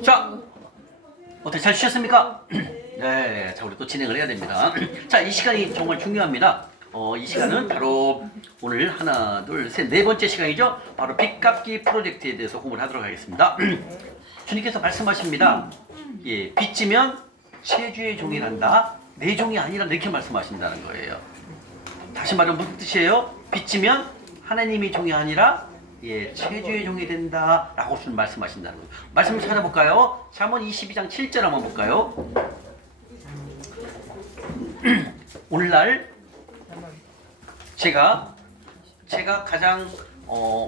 자, 어떻게 잘 쉬셨습니까? 네, 자 우리 또 진행을 해야 됩니다. 자, 이 시간이 정말 중요합니다. 이 시간은 바로 오늘 하나, 둘, 셋, 네 번째 시간이죠. 바로 빚갚기 프로젝트에 대해서 공부를 하도록 하겠습니다. 주님께서 말씀하십니다. 예, 빚지면 세주의 종이란다. 내 종이 아니라 이렇게 말씀하신다는 거예요. 다시 말하면 무슨 뜻이에요? 빚지면 하나님의 종이 아니라 세주의 종이 된다라고 말씀하신다는 거예요. 말씀을 찾아볼까요? 잠언 22장 7절 한번 볼까요? 오늘날 제가 가장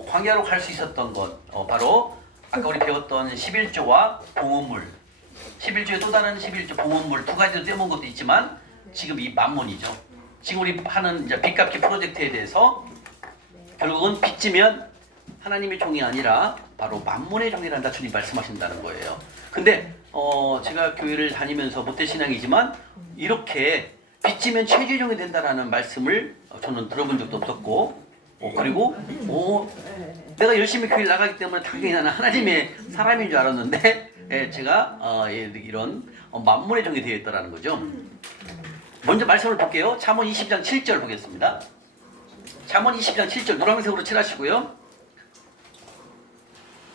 광야로 갈 수 있었던 것 바로 아까 우리 배웠던 11조와 봉헌물 11조에 또 다른 11조 봉헌물 두 가지를 떼먹은 것도 있지만 지금 이 만문이죠. 지금 우리 하는 이제 빚갚기 프로젝트에 대해서 결국은 빚지면 하나님의 종이 아니라 바로 만문의 종이란다 주님 말씀하신다는 거예요. 근데 제가 교회를 다니면서 모태신앙이지만 이렇게 빚지면 최주의 종이 된다라는 말씀을 저는 들어본 적도 없었고 그리고 내가 열심히 교회를 나가기 때문에 당연히 나는 하나님의 사람인 줄 알았는데 제가 이런 만문의 종이 되어 있다는 거죠. 먼저 말씀을 볼게요. 잠언 20장 7절 보겠습니다. 잠언 20장 7절 노란색으로 칠하시고요.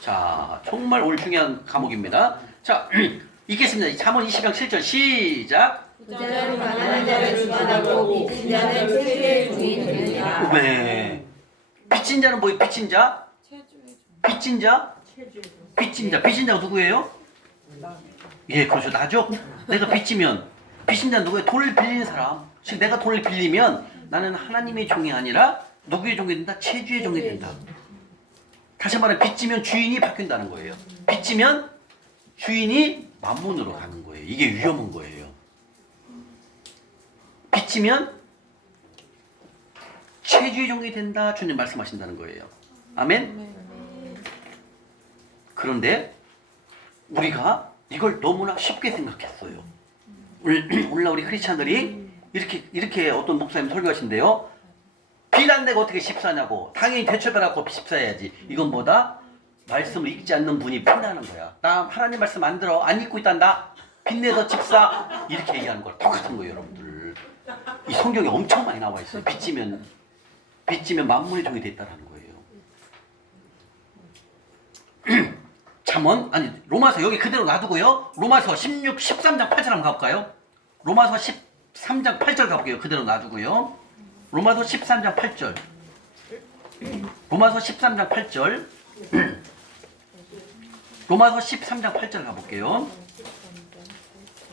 자, 정말 오늘 중요한 과목입니다. 자, 읽겠습니다. 잠언 20장 7절 시작. 부자는 가난한 자를 주관하고 빚진 자는 최주의 종이 되느니라. 네. 빚진 자는 뭐예요? 빚진 자? 빚진 자? 빚진 자. 빚진 자가 누구예요? 예, 그렇죠. 나죠. 내가 빚지면 빚진 자는 누구예요? 돈을 빌리는 사람. 즉 내가 돈을 빌리면 나는 하나님의 종이 아니라 누구의 종이 된다? 최주의 종이 된다. 다시 말해 빚지면 주인이 바뀐다는 거예요. 빚지면 주인이 만문으로 가는 거예요. 이게 위험한 거예요. 빚지면 최주의 종이 된다 주님 말씀하신다는 거예요. 아멘? 그런데 우리가 이걸 너무나 쉽게 생각했어요. 오늘날 우리 크리스찬들이 이렇게 어떤 목사님 설교하신대요. 빚 안 내고 어떻게 집사냐고. 당연히 대출받아갖고 집사해야지. 이건 뭐다? 말씀을 읽지 않는 분이 피나는 거야. 나 하나님 말씀 안 들어. 안 읽고 있단다. 빚 내서 집사. 이렇게 얘기하는 거 똑같은 거예요, 여러분들. 이 성경에 엄청 많이 나와 있어요. 빚지면 만문의 종이 됐다라는 거예요. 잠언 아니 로마서 여기 그대로 놔두고요. 로마서 13장 8절 한번 가볼까요? 로마서 13장 8절 가볼게요. 그대로 놔두고요. 로마서 13장 8절. 로마서 13장 8절. 로마서 13장 8절 가볼게요.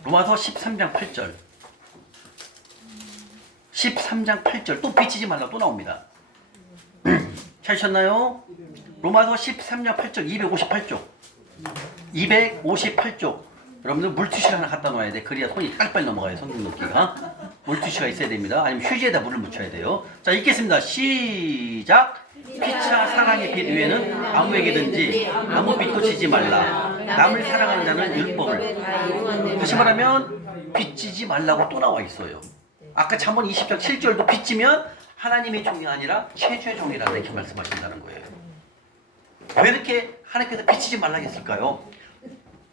로마서 13장 8절. 13장 8절. 또 빚지지 말라 또 나옵니다. 찾으셨나요? 로마서 13장 8절 258쪽. 258쪽. 여러분들 물티슈를 하나 갖다 놓아야 돼. 그래야 손이 빨리 넘어가요. 성경 읽기가. 물티슈가 있어야 됩니다. 아니면 휴지에다 물을 묻혀야 돼요. 자, 읽겠습니다. 시작. 피차 사랑의 빛 위에는 아무에게든지 아무 빚도 지지 말라. 남을 사랑하는 자는 율법을. 다시 말하면 빚지지 말라고 또 나와 있어요. 아까 잠언 20장 7절도 빚지면 하나님의 종이 아니라 최주의 종이라 이렇게 말씀하신다는 거예요. 왜 이렇게 하나님께서 빚지지 말라 했을까요?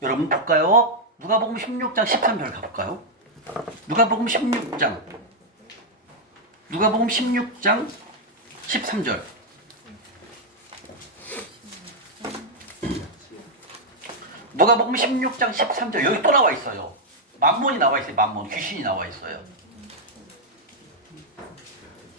여러분 볼까요? 누가복음 16장 13절 가볼까요? 누가복음 16장 13절. 누가복음 16장 13절 여기 또 나와 있어요. 만문이 나와 있어요. 만문 귀신이 나와 있어요.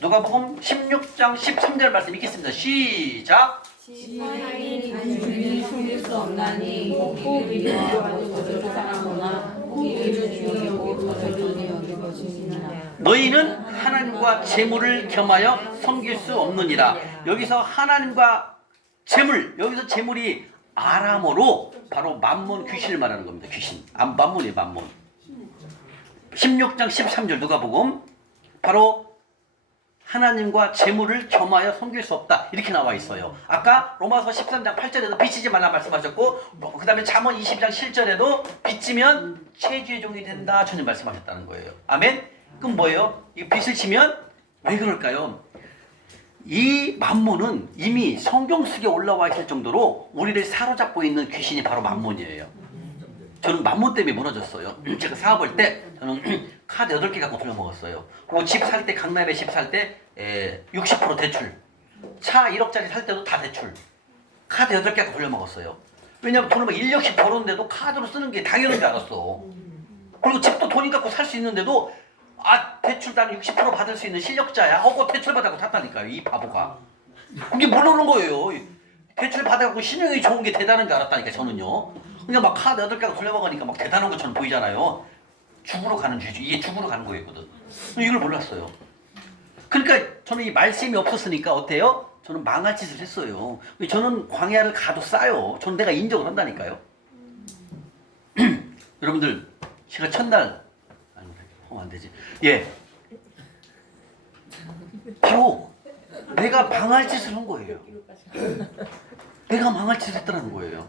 누가복음 16장 13절 말씀 읽겠습니다. 시작. 하나님 주인을 숨길 수 없나니 고기를 좋아하고 저를 사랑하거나 고기를 중요하고 저를 여길 것이니라. 너희는 하나님과 재물을 겸하여 섬길 수 없느니라. 여기서 하나님과 재물, 여기서 재물이 아람어로 바로 만문 귀신을 말하는 겁니다. 귀신. 만문이에요, 만문. 16장 13절 누가복음 바로 하나님과 재물을 겸하여 섬길 수 없다. 이렇게 나와 있어요. 아까 로마서 13장 8절에도 빚지지 말라 말씀하셨고 그 다음에 잠언 20장 7절에도 빚지면 최주의 종이 된다. 주님 말씀하셨다는 거예요. 아멘? 그럼 뭐예요? 이 빚을 지면 왜 그럴까요? 이 만문은 이미 성경 속에 올라와 있을 정도로 우리를 사로잡고 있는 귀신이 바로 만문이에요. 저는 만몬 때문에 무너졌어요. 제가 사업할 때 저는 카드 8개 갖고 돌려먹었어요. 그리고 집 살 때 강남에 집 살 때 60% 대출. 차 1억짜리 살 때도 다 대출. 카드 8개 갖고 돌려먹었어요. 왜냐면 돈을 막 1년씩 벌었는데도 카드로 쓰는 게 당연한 줄 알았어. 그리고 집도 돈이 갖고 살 수 있는데도 대출 난 60% 받을 수 있는 실력자야 하고 대출 받아고 샀다니까요. 이 바보가. 그게 모르는 거예요. 대출 받아갖고 신용이 좋은 게 대단한 줄 알았다니까 저는요. 그러니까 막 카드 8개가 돌려먹으니까 막 대단한 것처럼 보이잖아요. 죽으러 가는 죄죠. 이게 죽으러 가는 거였거든. 이걸 몰랐어요. 그러니까 저는 이 말씀이 없었으니까 어때요? 저는 망할 짓을 했어요. 저는 광야를 가도 싸요. 저는 내가 인정을 한다니까요. 여러분들 제가 첫날 안 되지. 예. 바로 내가 망할 짓을 한 거예요. 내가 망할 짓을 했다는 거예요.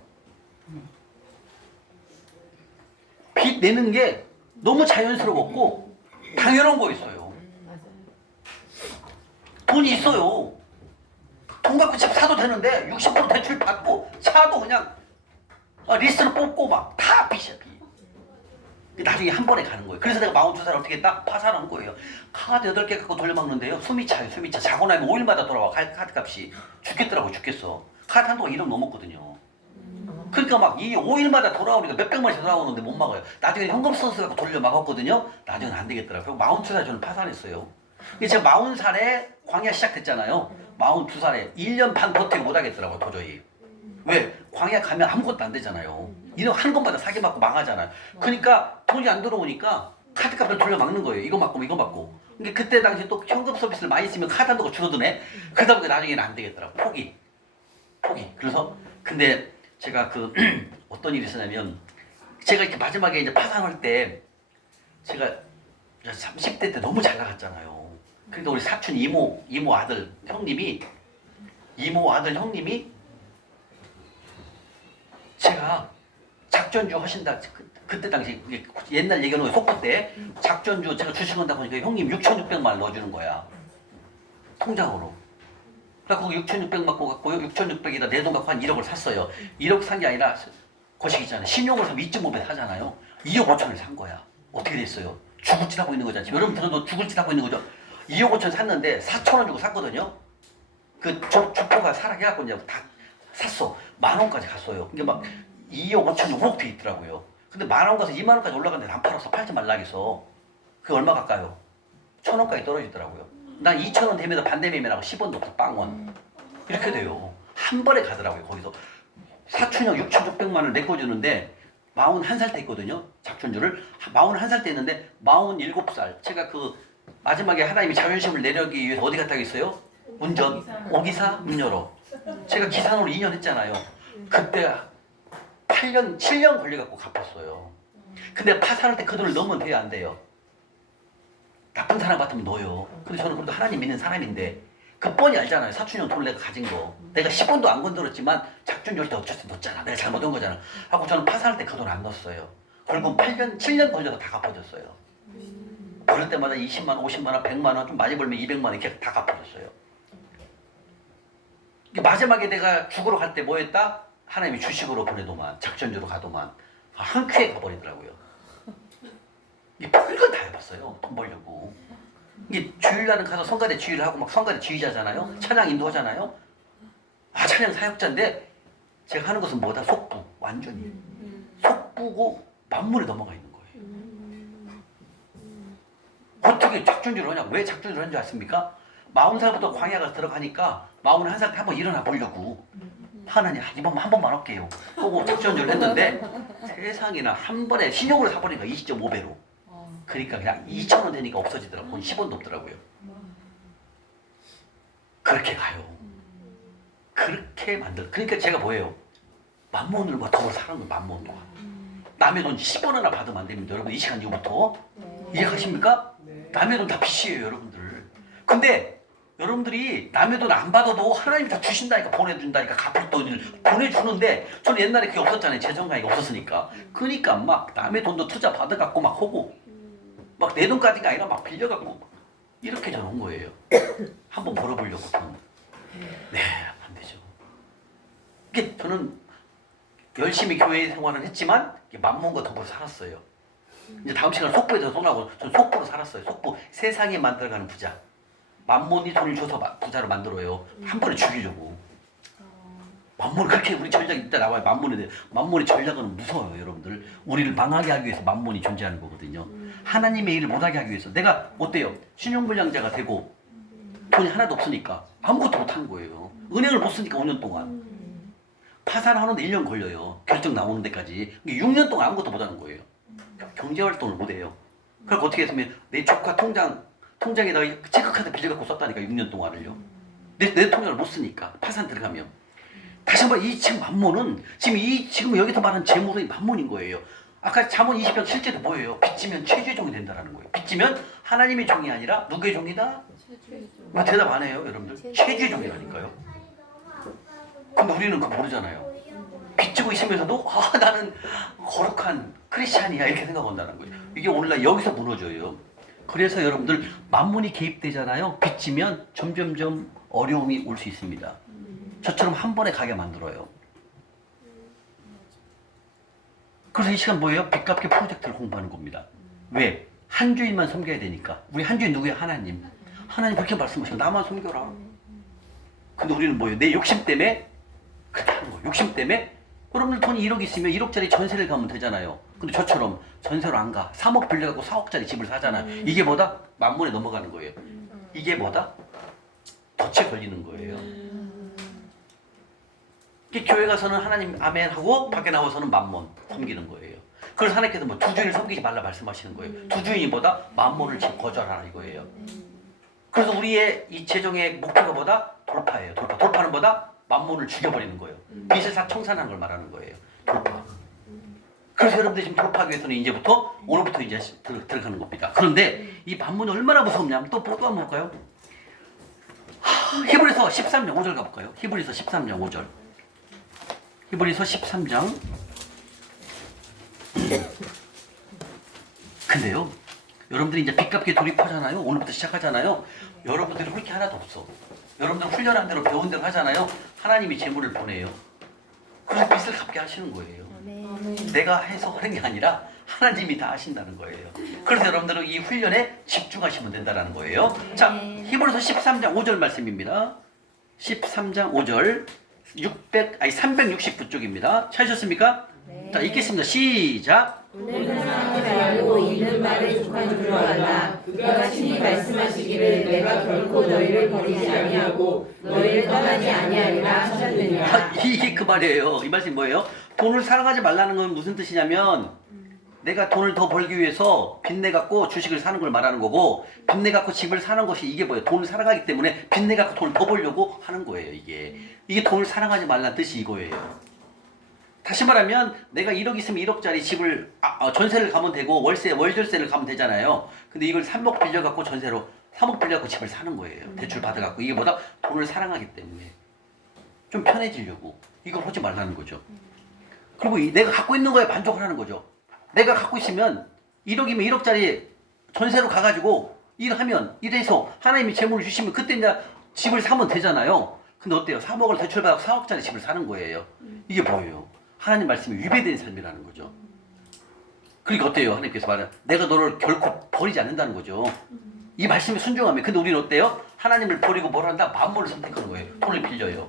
빚 내는 게 너무 자연스러웠고 당연한 거였어요. 돈이 있어요. 돈 갖고 집 사도 되는데 60% 대출 받고 차도 그냥 리스트를 뽑고 막 다 빚이야 빚. 나중에 한 번에 가는 거예요. 그래서 내가 42살에 어떻게 했다? 파산한 거예요. 카드 8개 갖고 돌려막는데요. 숨이 차요. 숨이 차. 자고 나면 5일마다 돌아와. 카드 값이. 죽겠더라고 죽겠어. 카드 한도가 1억 넘었거든요. 그러니까 막 이 5일마다 돌아오니까 몇백만씩 돌아오는데 못 막아요. 나중에 현금 써서 갖고 돌려 막았거든요. 나중에는 안 되겠더라고요. 42살에 저는 파산했어요. 제가 40살에 광야 시작됐잖아요. 42살에 1년 반 버티고 못 하겠더라고요. 도저히. 왜? 광야 가면 아무것도 안 되잖아요. 이런 한 것마다 사기 맞고 망하잖아요. 그러니까 돈이 안 들어오니까 카드값을 돌려 막는 거예요. 이거 맞고 이거 맞고. 그러니까 그때 당시에 또 현금 서비스를 많이 쓰면 카드 한도가 줄어드네. 그러다 보니까 나중에는 안 되겠더라고. 포기. 그래서 근데 제가 어떤 일이 있었냐면 제가 이렇게 마지막에 이제 파산할 때 제가 30대 때 너무 잘 나갔잖아요. 그러니까 우리 사촌 이모 아들 형님이 제가 작전주 하신다. 그때 당시 옛날 얘기하는 거 속보 때 작전주 제가 주식한다 보니까 형님 6,600만 원 넣어주는 거야. 통장으로. 나 거기 6,600 받고 갔고요. 6,600이다 내 돈 갖고 한 1억을 샀어요. 1억 산 게 아니라 거시기 있잖아요. 신용을 사면 2.5배 사잖아요. 2억 5천을 산 거야. 어떻게 됐어요? 죽을 짓 하고 있는 거잖아요. 여러분들도 죽을 짓 하고 있는 거죠. 2억 5천 샀는데 4,000원 주고 샀거든요. 그 주포가 사락해갖고 이제 다 샀어. 10,000원까지 갔어요. 그게 막 2억 5천이 5억 돼 있더라고요. 근데 10,000원 가서 20,000원까지 올라갔는데 안 팔았어. 팔지 말라 해서. 그게 얼마 갈까요? 1,000원까지 떨어지더라고요. 난 2,000원 되면 반대매매라고 10원도 없어. 빵원. 이렇게 돼요. 한 번에 가더라고요. 거기서. 사촌형 6,600만 원을 메꿔주는데 41살 때 있거든요. 작전주를. 41살 때 했는데 47살. 제가 마지막에 하나님이 자존심을 내려기 위해서 어디 갔다 있어요? 운전. 오기사 문 열어. 제가 기사로 2년 했잖아요. 그때 7년 걸려갖고 갚았어요. 근데 파산할 때 그 돈을 넣으면 돼요? 안 돼요? 나쁜 사람 같으면 넣어요. 근데 저는 그래도 하나님 믿는 사람인데 그 뻔히 알잖아요. 사촌형 돈을 내가 가진 거. 내가 10원도 안 건드렸지만 작전 줄 때 어쨌든 넣었잖아. 내가 잘못한 거잖아. 하고 저는 파산할 때 그 돈 안 넣었어요. 결국 7년 걸려서 다 갚아줬어요. 그럴 때마다 20만 원, 50만 원, 100만 원, 좀 많이 벌면 200만 원 이렇게 다 갚아줬어요. 마지막에 내가 죽으러 갈 때 뭐 했다? 하나님이 주식으로 보내도만, 작전주로 가도만 한 큐에 가버리더라고요. 이 별걸 다 해봤어요. 돈 벌려고. 이게 주일날은 가서 성가대 주의를 하고 막 성가대 주의자잖아요. 찬양 인도하잖아요. 찬양 사역자인데 제가 하는 것은 뭐다? 속부. 완전히. 속부고 만물에 넘어가 있는 거예요. 어떻게 작전주를 하냐? 왜 작전주를 하는 줄 아십니까? 40살부터 광야가 들어가니까 41살 때 한번 일어나 보려고. 하나님 이번 한 번만 할게요. 하고 작전주를 했는데 세상에나 한 번에 신용으로 사버리니까 20.5배로. 그러니까 그냥 2,000원 되니까 없어지더라고요. 돈 10원도 없더라고요. 그렇게 가요. 그렇게 그러니까 제가 뭐예요? 만몬을 더 사는 거예요. 만몬과. 남의 돈 10원이나 받으면 안 됩니다. 여러분 이 시간 이후부터. 이해하십니까? 남의 돈 다 빚이에요. 여러분들. 근데 여러분들이 남의 돈 안 받아도 하나님이 다 주신다니까. 보내준다니까. 갚을 돈을 보내주는데 저는 옛날에 그게 없었잖아요. 재정강의가 없었으니까. 그러니까 막 남의 돈도 투자 받아갖고 막 하고 막 내 돈까지가 아니라 막 빌려갖고 이렇게 저는 온 거예요. 한번 벌어보려고 돈. 네, 안 되죠. 이게 저는 열심히 교회 생활을 했지만 만몬과 더불어 살았어요. 이제 다음 시간 속부에 더 쏘나고 전 속부로 살았어요. 속부 세상에 만들어가는 부자. 만몬이 돈을 줘서 부자로 만들어요. 한 번에 죽이려고. 만몬 그렇게 우리 전략이 이따 나와요. 만몬의 전략은 무서워요, 여러분들. 우리를 망하게 하기 위해서 만몬이 존재하는 거거든요. 하나님의 일을 못하게 하기 위해서 내가 어때요? 신용불량자가 되고 돈이 하나도 없으니까 아무것도 못하는 거예요. 은행을 못 쓰니까 5년 동안. 파산하는데 1년 걸려요. 결정 나오는 데까지. 6년 동안 아무것도 못하는 거예요. 경제활동을 못해요. 그러니까 어떻게 했으면 내 조카 통장에다가 체크카드 빌려갖고 썼다니까 6년 동안을요. 내 통장을 못 쓰니까 파산 들어가면. 다시 한번 이 지금 만몬은 지금 여기서 말하는 재물의 만몬인 거예요. 아까 잠언 20장 실제로 뭐예요? 빚지면 최주의 종이 된다는 거예요. 빚지면 하나님의 종이 아니라 누구의 종이다? 왜 대답 안 해요, 여러분들? 최주의 종이라니까요. 근데 우리는 그거 모르잖아요. 빚지고 있으면서도 나는 거룩한 크리스찬이야 이렇게 생각한다는 거예요. 이게 오늘날 여기서 무너져요. 그래서 여러분들 만몬이 개입되잖아요. 빚지면 점점점 어려움이 올 수 있습니다. 저처럼 한 번에 가게 만들어요. 그래서 이 시간 뭐예요? 빚갚기 프로젝트를 공부하는 겁니다. 왜? 한 주인만 섬겨야 되니까. 우리 한 주인 누구예요? 하나님. 하나님 그렇게 말씀하시고 나만 섬겨라. 근데 우리는 뭐예요? 내 욕심 때문에 그렇게 하는 거예요. 욕심 때문에 여러분들 돈이 1억 있으면 1억짜리 전세를 가면 되잖아요. 근데 저처럼 전세로 안 가. 3억 빌려갖고 4억짜리 집을 사잖아요. 이게 뭐다? 만몬에 넘어가는 거예요. 이게 뭐다? 덫에 걸리는 거예요. 교회 가서는 하나님 아멘 하고 밖에 나와서는 만몬 섬기는 거예요. 그래서 하나님께서 뭐 두 주인을 섬기지 말라 말씀하시는 거예요. 두 주인이 뭐다? 만몬을 지금 거절하라 이거예요. 그래서 우리의 이 재정의 목표가 뭐다? 돌파예요. 돌파는 뭐다? 만몬을 죽여버리는 거예요. 빚을 다 청산하는 걸 말하는 거예요. 돌파. 그래서 여러분들 지금 돌파하기 위해서는 이제부터 오늘부터 이제 들어가는 겁니다. 그런데 이 만몬이 얼마나 무섭냐면 또 한번 볼까요? 히브리서 13장 5절 가볼까요? 히브리서 13장 5절. 히브리서 13장. 근데요, 여러분들이 이제 빚갚기에 돌입하잖아요. 오늘부터 시작하잖아요. 여러분들이 할 게 하나도 없어. 여러분들 훈련한 대로 배운 대로 하잖아요. 하나님이 재물을 보내요. 그래서 빚을 갚게 하시는 거예요. 내가 해서 하는 게 아니라 하나님이 다 하신다는 거예요. 그래서 여러분들은 이 훈련에 집중하시면 된다는 거예요. 자, 히브리서 13장 5절 말씀입니다. 13장 5절 369쪽입니다. 찾으셨습니까? 네. 자, 읽겠습니다. 시작. 오늘은 사랑하지 말고 있는 말에 족한 줄로 알라. 그가 친히 말씀하시기를 내가 결코 너희를 버리지 아니하고 너희를 떠나지 아니하리라 하셨느니라. 이게 그 말이에요. 이 말씀이 뭐예요? 돈을 사랑하지 말라는 건 무슨 뜻이냐면 내가 돈을 더 벌기 위해서 빚내 갖고 주식을 사는 걸 말하는 거고 빚내 갖고 집을 사는 것이 이게 뭐예요? 돈을 사랑하기 때문에 빚내 갖고 돈을 더 벌려고 하는 거예요. 이게 돈을 사랑하지 말라는 뜻이 이거예요. 다시 말하면 내가 1억 있으면 1억짜리 집을 전세를 가면 되고 월절세를 가면 되잖아요. 근데 이걸 3억 빌려갖고 전세로 3억 빌려갖고 집을 사는 거예요. 대출 받아갖고 이게 뭐다? 돈을 사랑하기 때문에 좀 편해지려고 이걸 하지 말라는 거죠. 그리고 내가 갖고 있는 거에 만족을 하는 거죠. 내가 갖고 있으면 1억이면 1억짜리 전세로 가가지고 일해서 하나님이 재물을 주시면 그때 이제 집을 사면 되잖아요. 근데 어때요? 3억을 대출받아서 4억짜리 집을 사는 거예요. 이게 뭐예요? 하나님 말씀이 위배된 삶이라는 거죠. 그러니까 어때요? 하나님께서 말하는 내가 너를 결코 버리지 않는다는 거죠. 이 말씀에 순종하면. 근데 우리는 어때요? 하나님을 버리고 뭘 한다? 만물을 선택하는 거예요. 돈을 빌려요.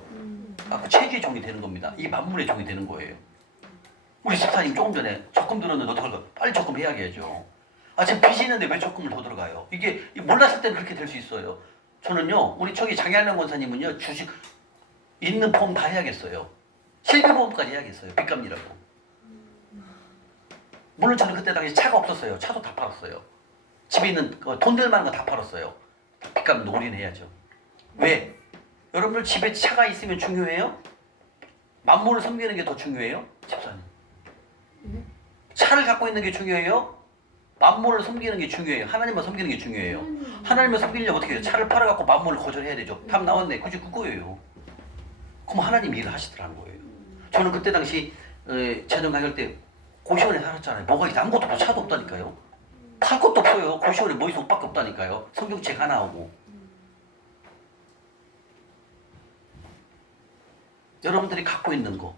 체주의 종이 되는 겁니다. 이 만물의 종이 되는 거예요. 우리 집사님 조금 전에 적금 들었는데 어떡할까? 빨리 적금 해야겠죠. 지금 빚이 있는데 왜 적금을 더 들어가요? 이게 몰랐을 때는 그렇게 될 수 있어요. 저는요, 우리 저기 장혜환 권사님은요, 주식 있는 보험 다 해야겠어요. 실비보험까지 해야겠어요. 빚값이라고. 물론 저는 그때 당시 차가 없었어요. 차도 다 팔았어요. 집에 있는 돈 될 만한 거 다 팔았어요. 빚값은 올인해야죠. 왜? 여러분들 집에 차가 있으면 중요해요? 만물을 섬기는 게 더 중요해요? 집사님. 차를 갖고 있는 게 중요해요? 만물을 섬기는 게 중요해요? 하나님만 섬기는 게 중요해요? 하나님을 섬기려면 어떻게 해요? 차를 팔아갖고 만물을 거절해야 되죠. 답 나왔네. 그치 그거예요. 그럼 하나님이 일을 하시더라는 거예요. 저는 그때 당시 재정 가격 때 고시원에 살았잖아요. 뭐가 있어? 아무것도 없어. 차도 없다니까요. 팔 것도 없어요. 고시원에 뭐 있어? 옷밖에 없다니까요. 성경책 하나 오고. 여러분들이 갖고 있는 거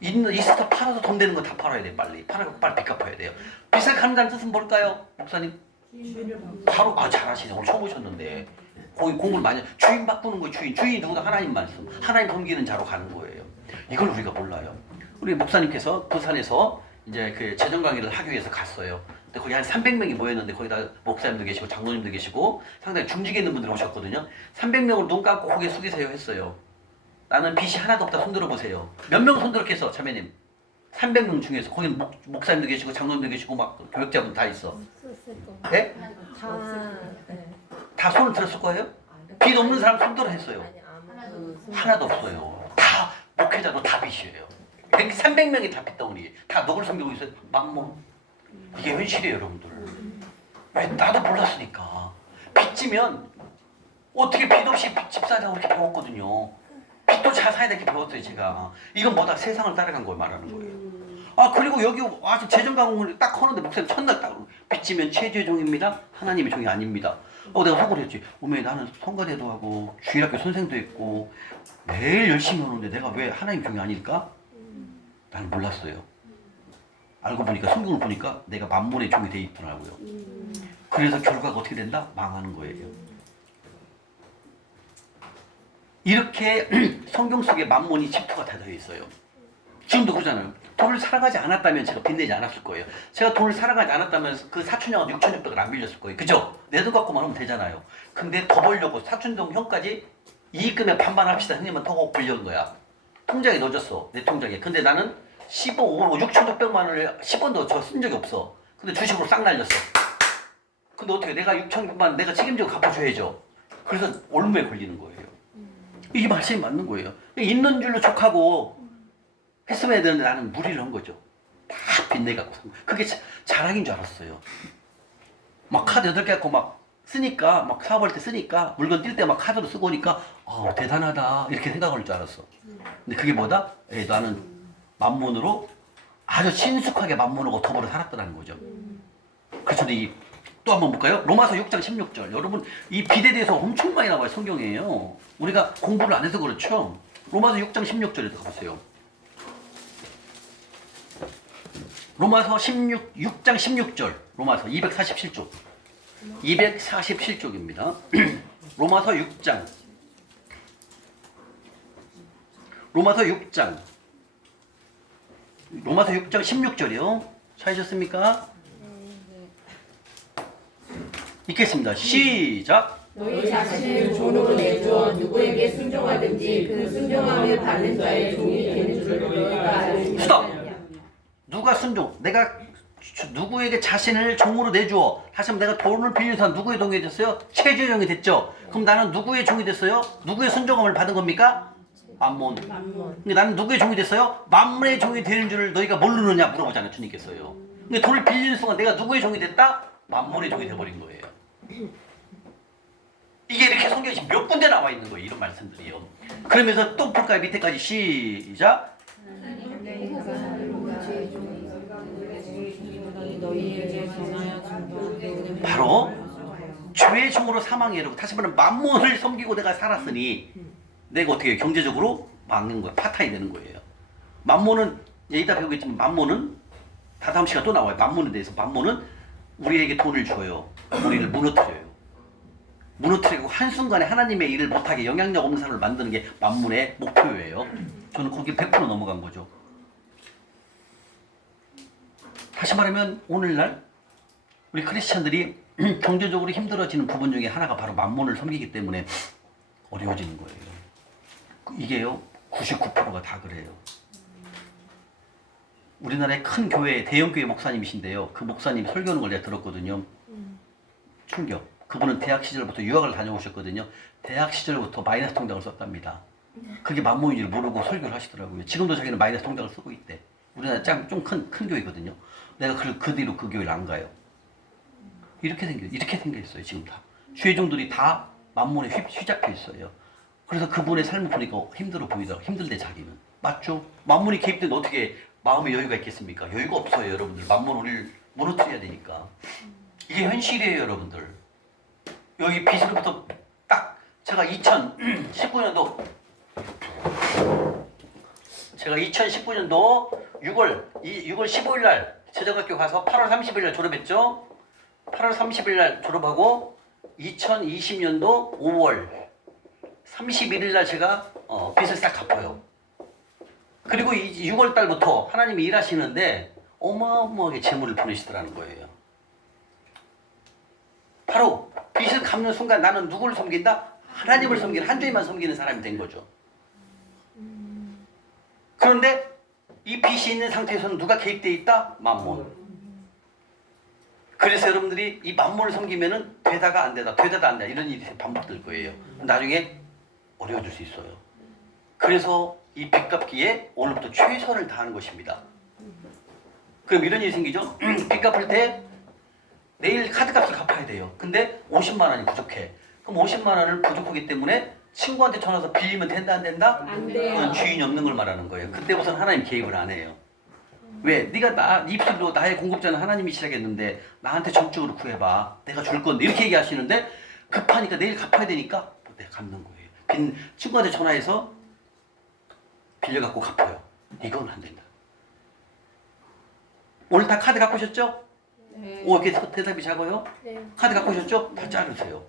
있어 팔아서 돈 되는 거 다 팔아야 돼 빨리. 팔아서 빨리 빚 갚아야 돼요. 빚을 갚는다는 뜻은 뭘까요, 목사님? 바로 잘하시네. 오늘 처음 오셨는데 거기 공부를 많이 주인 바꾸는 거 주인이 누구나 하나님 말씀 하나님 섬기는 자로 가는 거예요. 이걸 우리가 몰라요. 우리 목사님께서 부산에서 이제 그 재정 강의를 하기 위해서 갔어요. 근데 거기 한 300명이 모였는데 거기다 목사님도 계시고 장로님도 계시고 상당히 중직에 있는 분들이 오셨거든요. 300명을 눈 감고 고개 숙이세요 했어요. 나는 빚이 하나도 없다 손들어 보세요. 몇 명 손들었겠어 자매님? 300명 중에서 거기는 목사님도 계시고 장로님도 계시고 막 교육자분 다 있어. 네? 다 손을 들었을 거예요? 빚 없는 사람 손들어 했어요. 하나도 없어요. 다 목회자도 다 빚이에요. 300명이 다 빚덩어리. 다 누굴 섬기고 있어요? 맘몬. 이게 현실이에요 여러분들. 왜? 나도 몰랐으니까. 빚지면 어떻게 빚 없이 집 사자고 이렇게 배웠거든요. 빚도 잘 사야 되게 배웠어요 제가. 이건 뭐다 세상을 따라간 걸 말하는 거예요. 아 그리고 여기 와서 재정강을 딱 하는데 목사님 첫날 딱 빚지면 최주의 종입니다. 하나님의 종이 아닙니다. 내가 속으로 했지. 어머 나는 성가대도 하고 주일학교 선생도 했고 매일 열심히 하는데 내가 왜 하나님 종이 아닐까? 나는 몰랐어요. 알고 보니까 성경을 보니까 내가 만몬의 종이 돼 있더라고요. 그래서 결과가 어떻게 된다? 망하는 거예요. 이렇게 성경 속에 만몬이 집토가 다 되어 있어요. 지금도 그러잖아요. 돈을 살아가지 않았다면 제가 빚내지 않았을 거예요. 제가 돈을 살아가지 않았다면 그 사촌형한테 6,600을 안 빌렸을 거예요. 그죠? 내 돈 갖고만 하면 되잖아요. 근데 더 벌려고 사촌동 형까지 이익금의 반반 합시다. 형님은 더 빌려온 거야. 통장에 넣어줬어. 내 통장에. 근데 나는 6,600만 원을 10원도 저 쓴 적이 없어. 근데 주식으로 싹 날렸어. 근데 어떻게 내가 6,600만 원 내가 책임지고 갚아줘야죠. 그래서 올무에 걸리는 거예요. 이게 말씀이 맞는 거예요. 있는 줄로 족하고 했으면 해야 되는데 나는 무리를 한 거죠. 다 빚내갖고 산 거예요. 그게 자랑인 줄 알았어요. 막 카드 8개 갖고 막 쓰니까 막 사업할 때 쓰니까 물건 뛸 때 막 카드로 쓰고 오니까 대단하다 이렇게 생각할 줄 알았어. 근데 그게 뭐다? 나는 만몬으로 아주 친숙하게 만몬하고 더불어 살았다는 거죠. 그래서 또 한번 볼까요? 로마서 6장 16절. 여러분 이 빚에 대해서 엄청 많이 나와요. 성경이에요. 우리가 공부를 안 해서 그렇죠. 로마서 6장 16절에 가보세요. 로마서 6장 16절. 로마서 247쪽. 247쪽입니다. 로마서 6장. 로마서 6장 16절이요. 찾으셨습니까? 읽겠습니다. 시작. 너희 자신을 종으로 내주어 누구에게 순종하든지 그 순종함을 받는 자의 종이 되는 줄을 너희가 알지. 스톱! 누가 순종? 내가 누구에게 자신을 종으로 내주어. 다시 한번 내가 돈을 빌린 사람 누구의 종이 됐어요? 최주의 종이 됐죠. 그럼 나는 누구의 종이 됐어요? 누구의 순종함을 받은 겁니까? 만몬. 근데 나는 누구의 종이 됐어요? 만몬의 종이 되는 줄을 너희가 모르느냐 물어보잖아요. 주님께서요. 근데 돈을 빌리는 순간 내가 누구의 종이 됐다? 만몬의 종이 돼버린 거예요. 이게 이렇게 성경에 몇 군데 나와 있는 거예요. 이런 말씀들이요. 그러면서 또 볼까요? 밑에까지 시작. 바로 죄의 종으로 사망에 이르고 다시 말하면 만몬을 섬기고 내가 살았으니 내가 어떻게 경제적으로 망한 거야. 파탄이 되는 거예요. 만몬은 이따 배우겠지만 만몬은 다 다음 시간 또 나와요. 만몬에 대해서. 만몬은 우리에게 돈을 줘요. 우리를 무너뜨려요. 무너뜨리고 한순간에 하나님의 일을 못하게 영향력 없는 사람을 만드는 게 만몬의 목표예요. 저는 거기 100% 넘어간 거죠. 다시 말하면 오늘날 우리 크리스찬들이 경제적으로 힘들어지는 부분 중에 하나가 바로 만몬을 섬기기 때문에 어려워지는 거예요. 이게요 99%가 다 그래요. 우리나라의 큰 교회 대형 교회 목사님이신데요. 그 목사님 설교하는 걸 내가 들었거든요. 충격. 그분은 대학 시절부터 유학을 다녀오셨거든요. 대학 시절부터 마이너스 통장을 썼답니다. 그게 만몬인 줄 모르고 설교를 하시더라고요. 지금도 자기는 마이너스 통장을 쓰고 있대. 우리나라 좀 큰 교회거든요. 내가 그 뒤로 그 교회를 안 가요. 이렇게 생겨 있어요. 지금 다 주의종들이 다 만몬에 휘잡혀 있어요. 그래서 그분의 삶을 보니까 힘들어 보이더라고. 힘들대 자기는. 맞죠? 만몬이 개입되면 어떻게 마음의 여유가 있겠습니까? 여유가 없어요, 여러분들. 만몬 우리를 무너뜨려야 되니까. 이게 현실이에요, 여러분들. 여기 빚으로부터 딱 제가 2019년도 제가 2019년도 6월 15일 날 제정학교 가서 8월 30일 날 졸업했죠. 8월 30일 날 졸업하고 2020년도 5월 31일 날 제가 빚을 싹 갚아요. 그리고 6월 달부터 하나님이 일하시는데 어마어마하게 재물을 보내시더라는 거예요. 바로 빚을 갚는 순간 나는 누구를 섬긴다? 하나님을 섬기는, 한 주님만 섬기는 사람이 된 거죠. 그런데 이 빚이 있는 상태에서는 누가 개입되어 있다? 만몬. 그래서 여러분들이 이 만몬을 섬기면은 되다가 안 되다, 되다가 안 되다 이런 일이 반복될 거예요. 나중에 어려워질 수 있어요. 그래서 이 빚 갚기에 오늘부터 최선을 다하는 것입니다. 그럼 이런 일이 생기죠. 빚 갚을 때 내일 카드값을 갚아야 돼요. 근데 50만 원이 부족해. 그럼 50만 원을 부족하기 때문에 친구한테 전화해서 빌리면 된다 안 된다? 안 돼요. 그건 주인이 없는 걸 말하는 거예요. 그때부터는 하나님 개입을 안 해요. 왜? 네가 입술로 나의 공급자는 하나님이시라겠는데 나한테 정적으로 구해봐. 내가 줄 건데 이렇게 얘기하시는데 급하니까 내일 갚아야 되니까 내가 갚는 거예요. 친구한테 전화해서 빌려갖고 갚아요. 이건 안 된다. 오늘 다 카드 갖고 오셨죠? 네. 오, 이렇게 대답이 작아요? 네. 카드 갖고 오셨죠? 다 자르세요.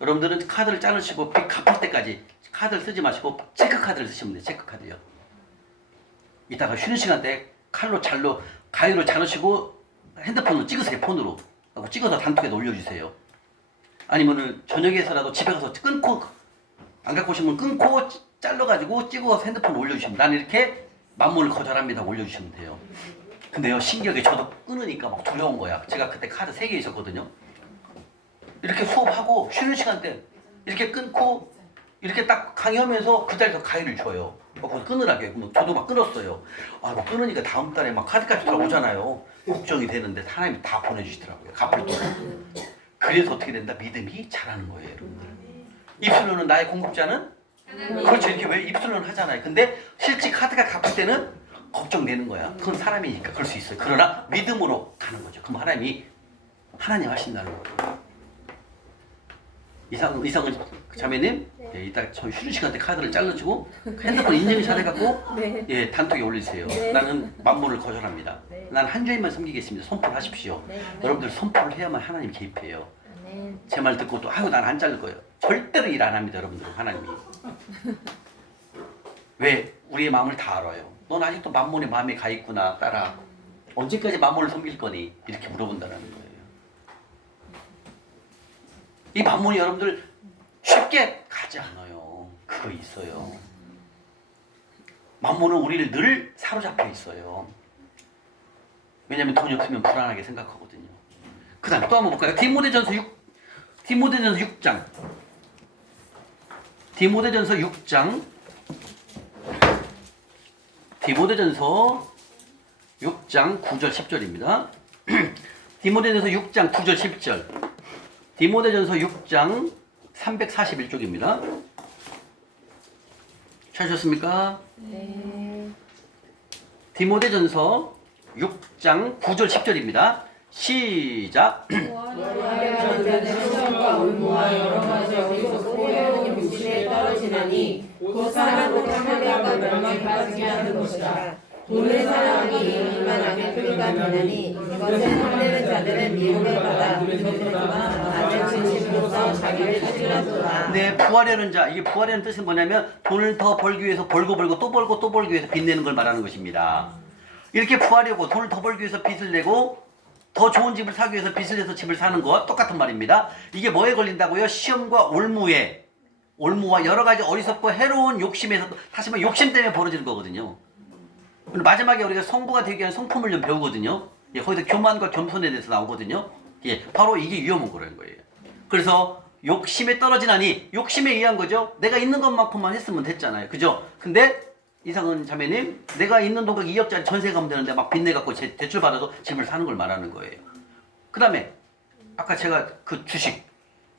여러분들은 카드를 자르시고 빚 갚을 때까지 카드를 쓰지 마시고 체크카드를 쓰시면 돼요. 체크카드요. 이따가 쉬는 시간대 가위로 자르시고 핸드폰으로 찍으세요. 폰으로. 하고 찍어서 단톡에 올려주세요. 아니면은 저녁에서라도 집에 가서 끊고 안 갖고 오시면 끊고 잘라가지고 찍어서 핸드폰에 올려주시면 나는 이렇게 만물을 거절합니다. 올려주시면 돼요. 근데요 신기하게 저도 끊으니까 막 두려운 거야. 제가 그때 카드 3개 있었거든요. 이렇게 수업하고 쉬는 시간대 이렇게 끊고 이렇게 딱 강의하면서 그 자리에서 가위를 줘요. 그거 끊으라게. 저도 막 끊었어요. 아, 막 끊으니까 다음 달에 막 카드값이 들어오잖아요. 걱정이 되는데 하나님이 다 보내주시더라고요. 갚을 돈. 그래서 어떻게 된다? 믿음이 자라는 거예요, 여러분들. 입술로는 나의 공급자는? 그렇죠. 이렇게 왜 입술로는 하잖아요. 근데 실제 카드가 갚을 때는 걱정되는 거야. 그건 사람이니까 그럴 수 있어요. 그러나 믿음으로 가는 거죠. 그럼 하나님 하신다는 거예요. 이상은 자매님, 예, 이따 저 쉬는 시간 때 카드를 잘라주고 핸드폰 인증이 잘해갖고 네. 예, 단톡에 올리세요. 네. 나는 만물을 거절합니다. 네. 난 한 주님만 섬기겠습니다. 선포하십시오. 네. 여러분들 선포를 해야만 하나님 개입해요. 아멘. 제 말 듣고 또 아유 난 안 자를 거예요. 절대로 일 안 합니다, 여러분들. 하나님이. 왜? 우리의 마음을 다 알아요. 넌 아직도 만몬의 마음에 가 있구나, 딸아. 언제까지 만몬을 섬길 거니? 이렇게 물어본다는 거예요. 이 만몬이 여러분들 쉽게 가지 않아요. 그거 있어요. 만몬은 우리를 늘 사로잡혀 있어요. 왜냐하면 돈이 없으면 불안하게 생각하거든요. 그 다음 또 한번 볼까요? 디모데전서 6장. 디모데전서 6장 9절 10절입니다. 디모데전서 6장 9절 10절. 디모데전서 6장 341쪽입니다. 찾으셨습니까? 네. 디모데전서 6장 9절 10절입니다. 시작. 노래하는 자들은 시험과 올무와 여러 가지 어리석고 해로운 욕심에 떨어지나니 곧 사람을 탐욕과 멸망에 빠지게 하는 것이다. 돈을 사랑하기 이만 악의 뿌리가 되나니 이것을 탐내는 자들은 미움을 받아 많은 진심으로서 자기를 찔러도다. 네, 부하려는 자. 이게 부하려는 뜻은 뭐냐면 돈을 더 벌기 위해서 벌고 또 벌고 또 벌기 위해서 빚내는 걸 말하는 것입니다. 이렇게 부하려고 돈을 더 벌기 위해서 빚을 내고 더 좋은 집을 사기 위해서 빚을 내서 집을 사는 거 똑같은 말입니다. 이게 뭐에 걸린다고요? 시험과 올무와 여러 가지 어리석고 해로운 욕심에서 다시 말해 욕심 때문에 벌어지는 거거든요. 마지막에 우리가 성부가 되기 위한 성품을 좀 배우거든요. 예, 거기서 교만과 겸손에 대해서 나오거든요. 예, 바로 이게 위험한 거라는 거예요. 그래서 욕심에 떨어지나니 욕심에 의한 거죠. 내가 있는 것만큼만 했으면 됐잖아요. 그죠? 근데 이상은 자매님, 내가 있는 돈가 2억짜리 전세 가면 되는데 막 빚내갖고 대출 받아서 집을 사는 걸 말하는 거예요. 그 다음에 아까 제가 그 주식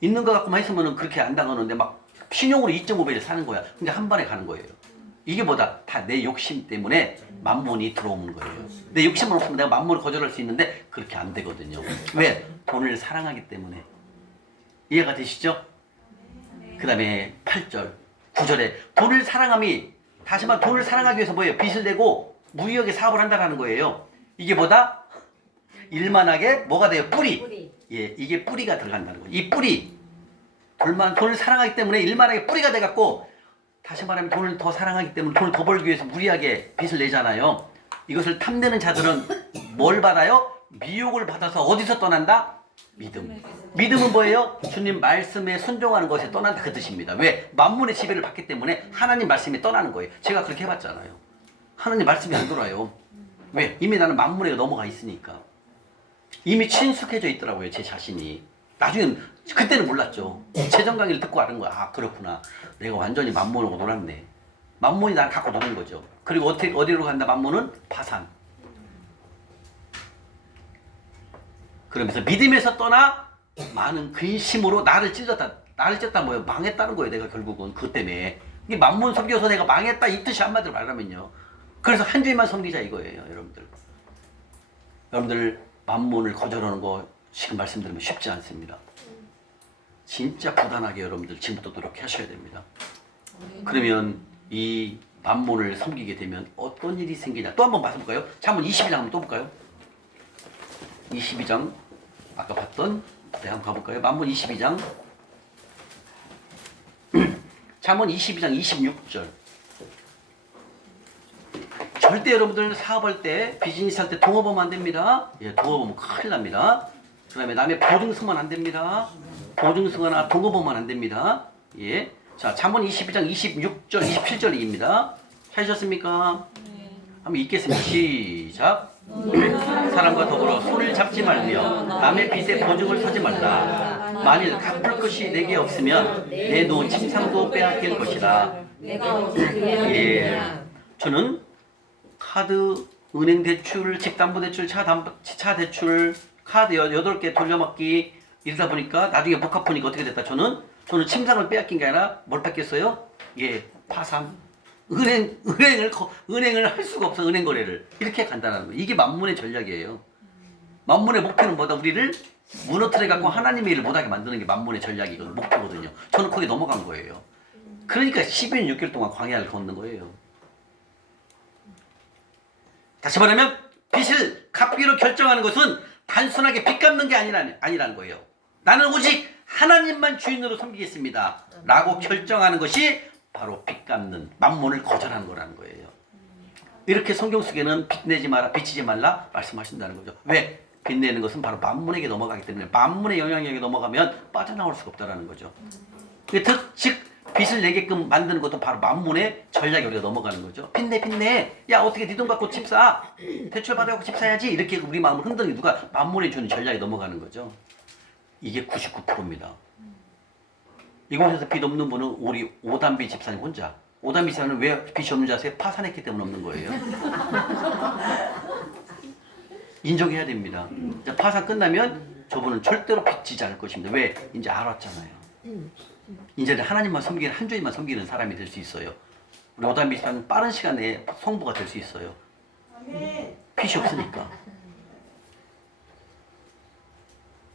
있는 거 갖고만 했으면 그렇게 안 당하는데 막 신용으로 2.5배를 사는 거야. 근데 한 번에 가는 거예요. 이게 뭐다? 다 내 욕심 때문에 만몬이 들어오는 거예요. 내 욕심은 없으면 내가 만몬을 거절할 수 있는데 그렇게 안 되거든요. 왜? 돈을 사랑하기 때문에. 이해가 되시죠? 그 다음에 8절, 9절에 돈을 사랑함이 다시 말해 돈을 사랑하기 위해서 뭐예요? 빚을 내고 무의하게 사업을 한다는 거예요. 이게 뭐다? 일만하게 뭐가 돼요? 뿌리. 예, 이게 뿌리가 들어간다는 거예요. 이 뿌리. 돈을 사랑하기 때문에 일만하게 뿌리가 돼갖고 다시 말하면 돈을 더 사랑하기 때문에 돈을 더 벌기 위해서 무리하게 빚을 내잖아요. 이것을 탐내는 자들은 뭘 받아요? 미혹을 받아서 어디서 떠난다? 믿음. 믿음은 뭐예요? 주님 말씀에 순종하는 것에 떠난다 그 뜻입니다. 왜? 만문의 지배를 받기 때문에 하나님 말씀에 떠나는 거예요. 제가 그렇게 해봤잖아요. 하나님 말씀이 안 돌아요. 왜? 이미 나는 만문에 넘어가 있으니까. 이미 친숙해져 있더라고요. 제 자신이. 나중엔 그때는 몰랐죠. 재정 강의를 듣고 아는 거야. 아 그렇구나. 내가 완전히 만문하고 놀았네. 만문이 날 갖고 노는 거죠. 그리고 어디로 간다? 만문은 파산. 그러면서 믿음에서 떠나 많은 근심으로 나를 찢었다. 나를 찢었다 뭐예요? 망했다는 거예요. 내가 결국은 그것 때문에. 이게 만문 섬겨서 내가 망했다 이 뜻이 한마디로 말하면요. 그래서 한 주일만 섬기자 이거예요. 여러분들. 여러분들 만문을 거절하는 거 지금 말씀드리면 쉽지 않습니다. 진짜 부단하게 여러분들 지금부터 노력하셔야 됩니다. 그러면 이 만문을 섬기게 되면 어떤 일이 생기냐. 또 한번 봐볼까요? 잠언 22장 한번 또 볼까요? 22장 아까 봤던 네, 한번 가볼까요? 만문 22장 잠언 22장 26절 절대 여러분들 사업할 때 비즈니스 할 때 동업하면 안 됩니다. 예, 동업하면 큰일 납니다. 그 다음에 남의 보증서만 안 됩니다. 보증서나 동업하면 안 됩니다. 예. 자, 잠언 22장 26절 27절입니다. 찾으셨습니까? 네. 한번 읽겠습니다. 시작. 사람과 더불어 손을 잡지 말며 남의 빚에 보증을 서지 말라. 만일 갚을 것이 내게 없으면 내 놓은 침상도 빼앗길 것이다. 예. 저는 카드, 은행 대출, 집담보대출, 차 대출, 카드 8개 돌려막기 이러다 보니까 나중에 못 갚으니까 어떻게 됐다. 저는 침상을 빼앗긴 게 아니라 뭘 뺏겼어요? 예, 파산. 은행을 할 수가 없어. 은행 거래를 이렇게 간다는 거예요. 이게 만문의 전략이에요. 만문의 목표는 뭐다? 우리를 무너뜨려 갖고 하나님의 일을 못하게 만드는 게 만문의 전략이거든요. 목표거든요. 저는 거기 넘어간 거예요. 그러니까 12년 6개월 동안 광야를 걷는 거예요. 다시 말하면 빚을 갚기로 결정하는 것은 단순하게 빚 갚는 게 아니라는 거예요. 나는 오직 하나님만 주인으로 섬기겠습니다. 라고 결정하는 것이 바로 빚 갚는, 만문을 거절하는 거라는 거예요. 이렇게 성경 속에는 빚 내지 마라, 빚지지 말라 말씀하신다는 거죠. 왜? 빚 내는 것은 바로 만문에게 넘어가기 때문에 만문의 영향력에 넘어가면 빠져나올 수가 없다는 거죠. 즉 빚을 내게끔 만드는 것도 바로 만문의 전략이 우리가 넘어가는 거죠. 빚 내. 야 어떻게 네 돈 갖고 집 사. 대출 받아갖고 집 사야지. 이렇게 우리 마음을 흔드는 게 누가 만문에 주는 전략이 넘어가는 거죠. 이게 99%입니다. 이곳에서 빚 없는 분은 우리 오단비 집사님 혼자. 오단비 집사님은 왜 빚이 없는 줄 아세요? 파산했기 때문에 없는 거예요. 인정해야 됩니다. 파산 끝나면 저분은 절대로 빚지지 않을 것입니다. 왜? 이제 알았잖아요. 이제 하나님만 섬기는, 한 주님만 섬기는 사람이 될 수 있어요. 우리 오단비 집사는 빠른 시간 내에 성부가 될 수 있어요. 빚이 없으니까.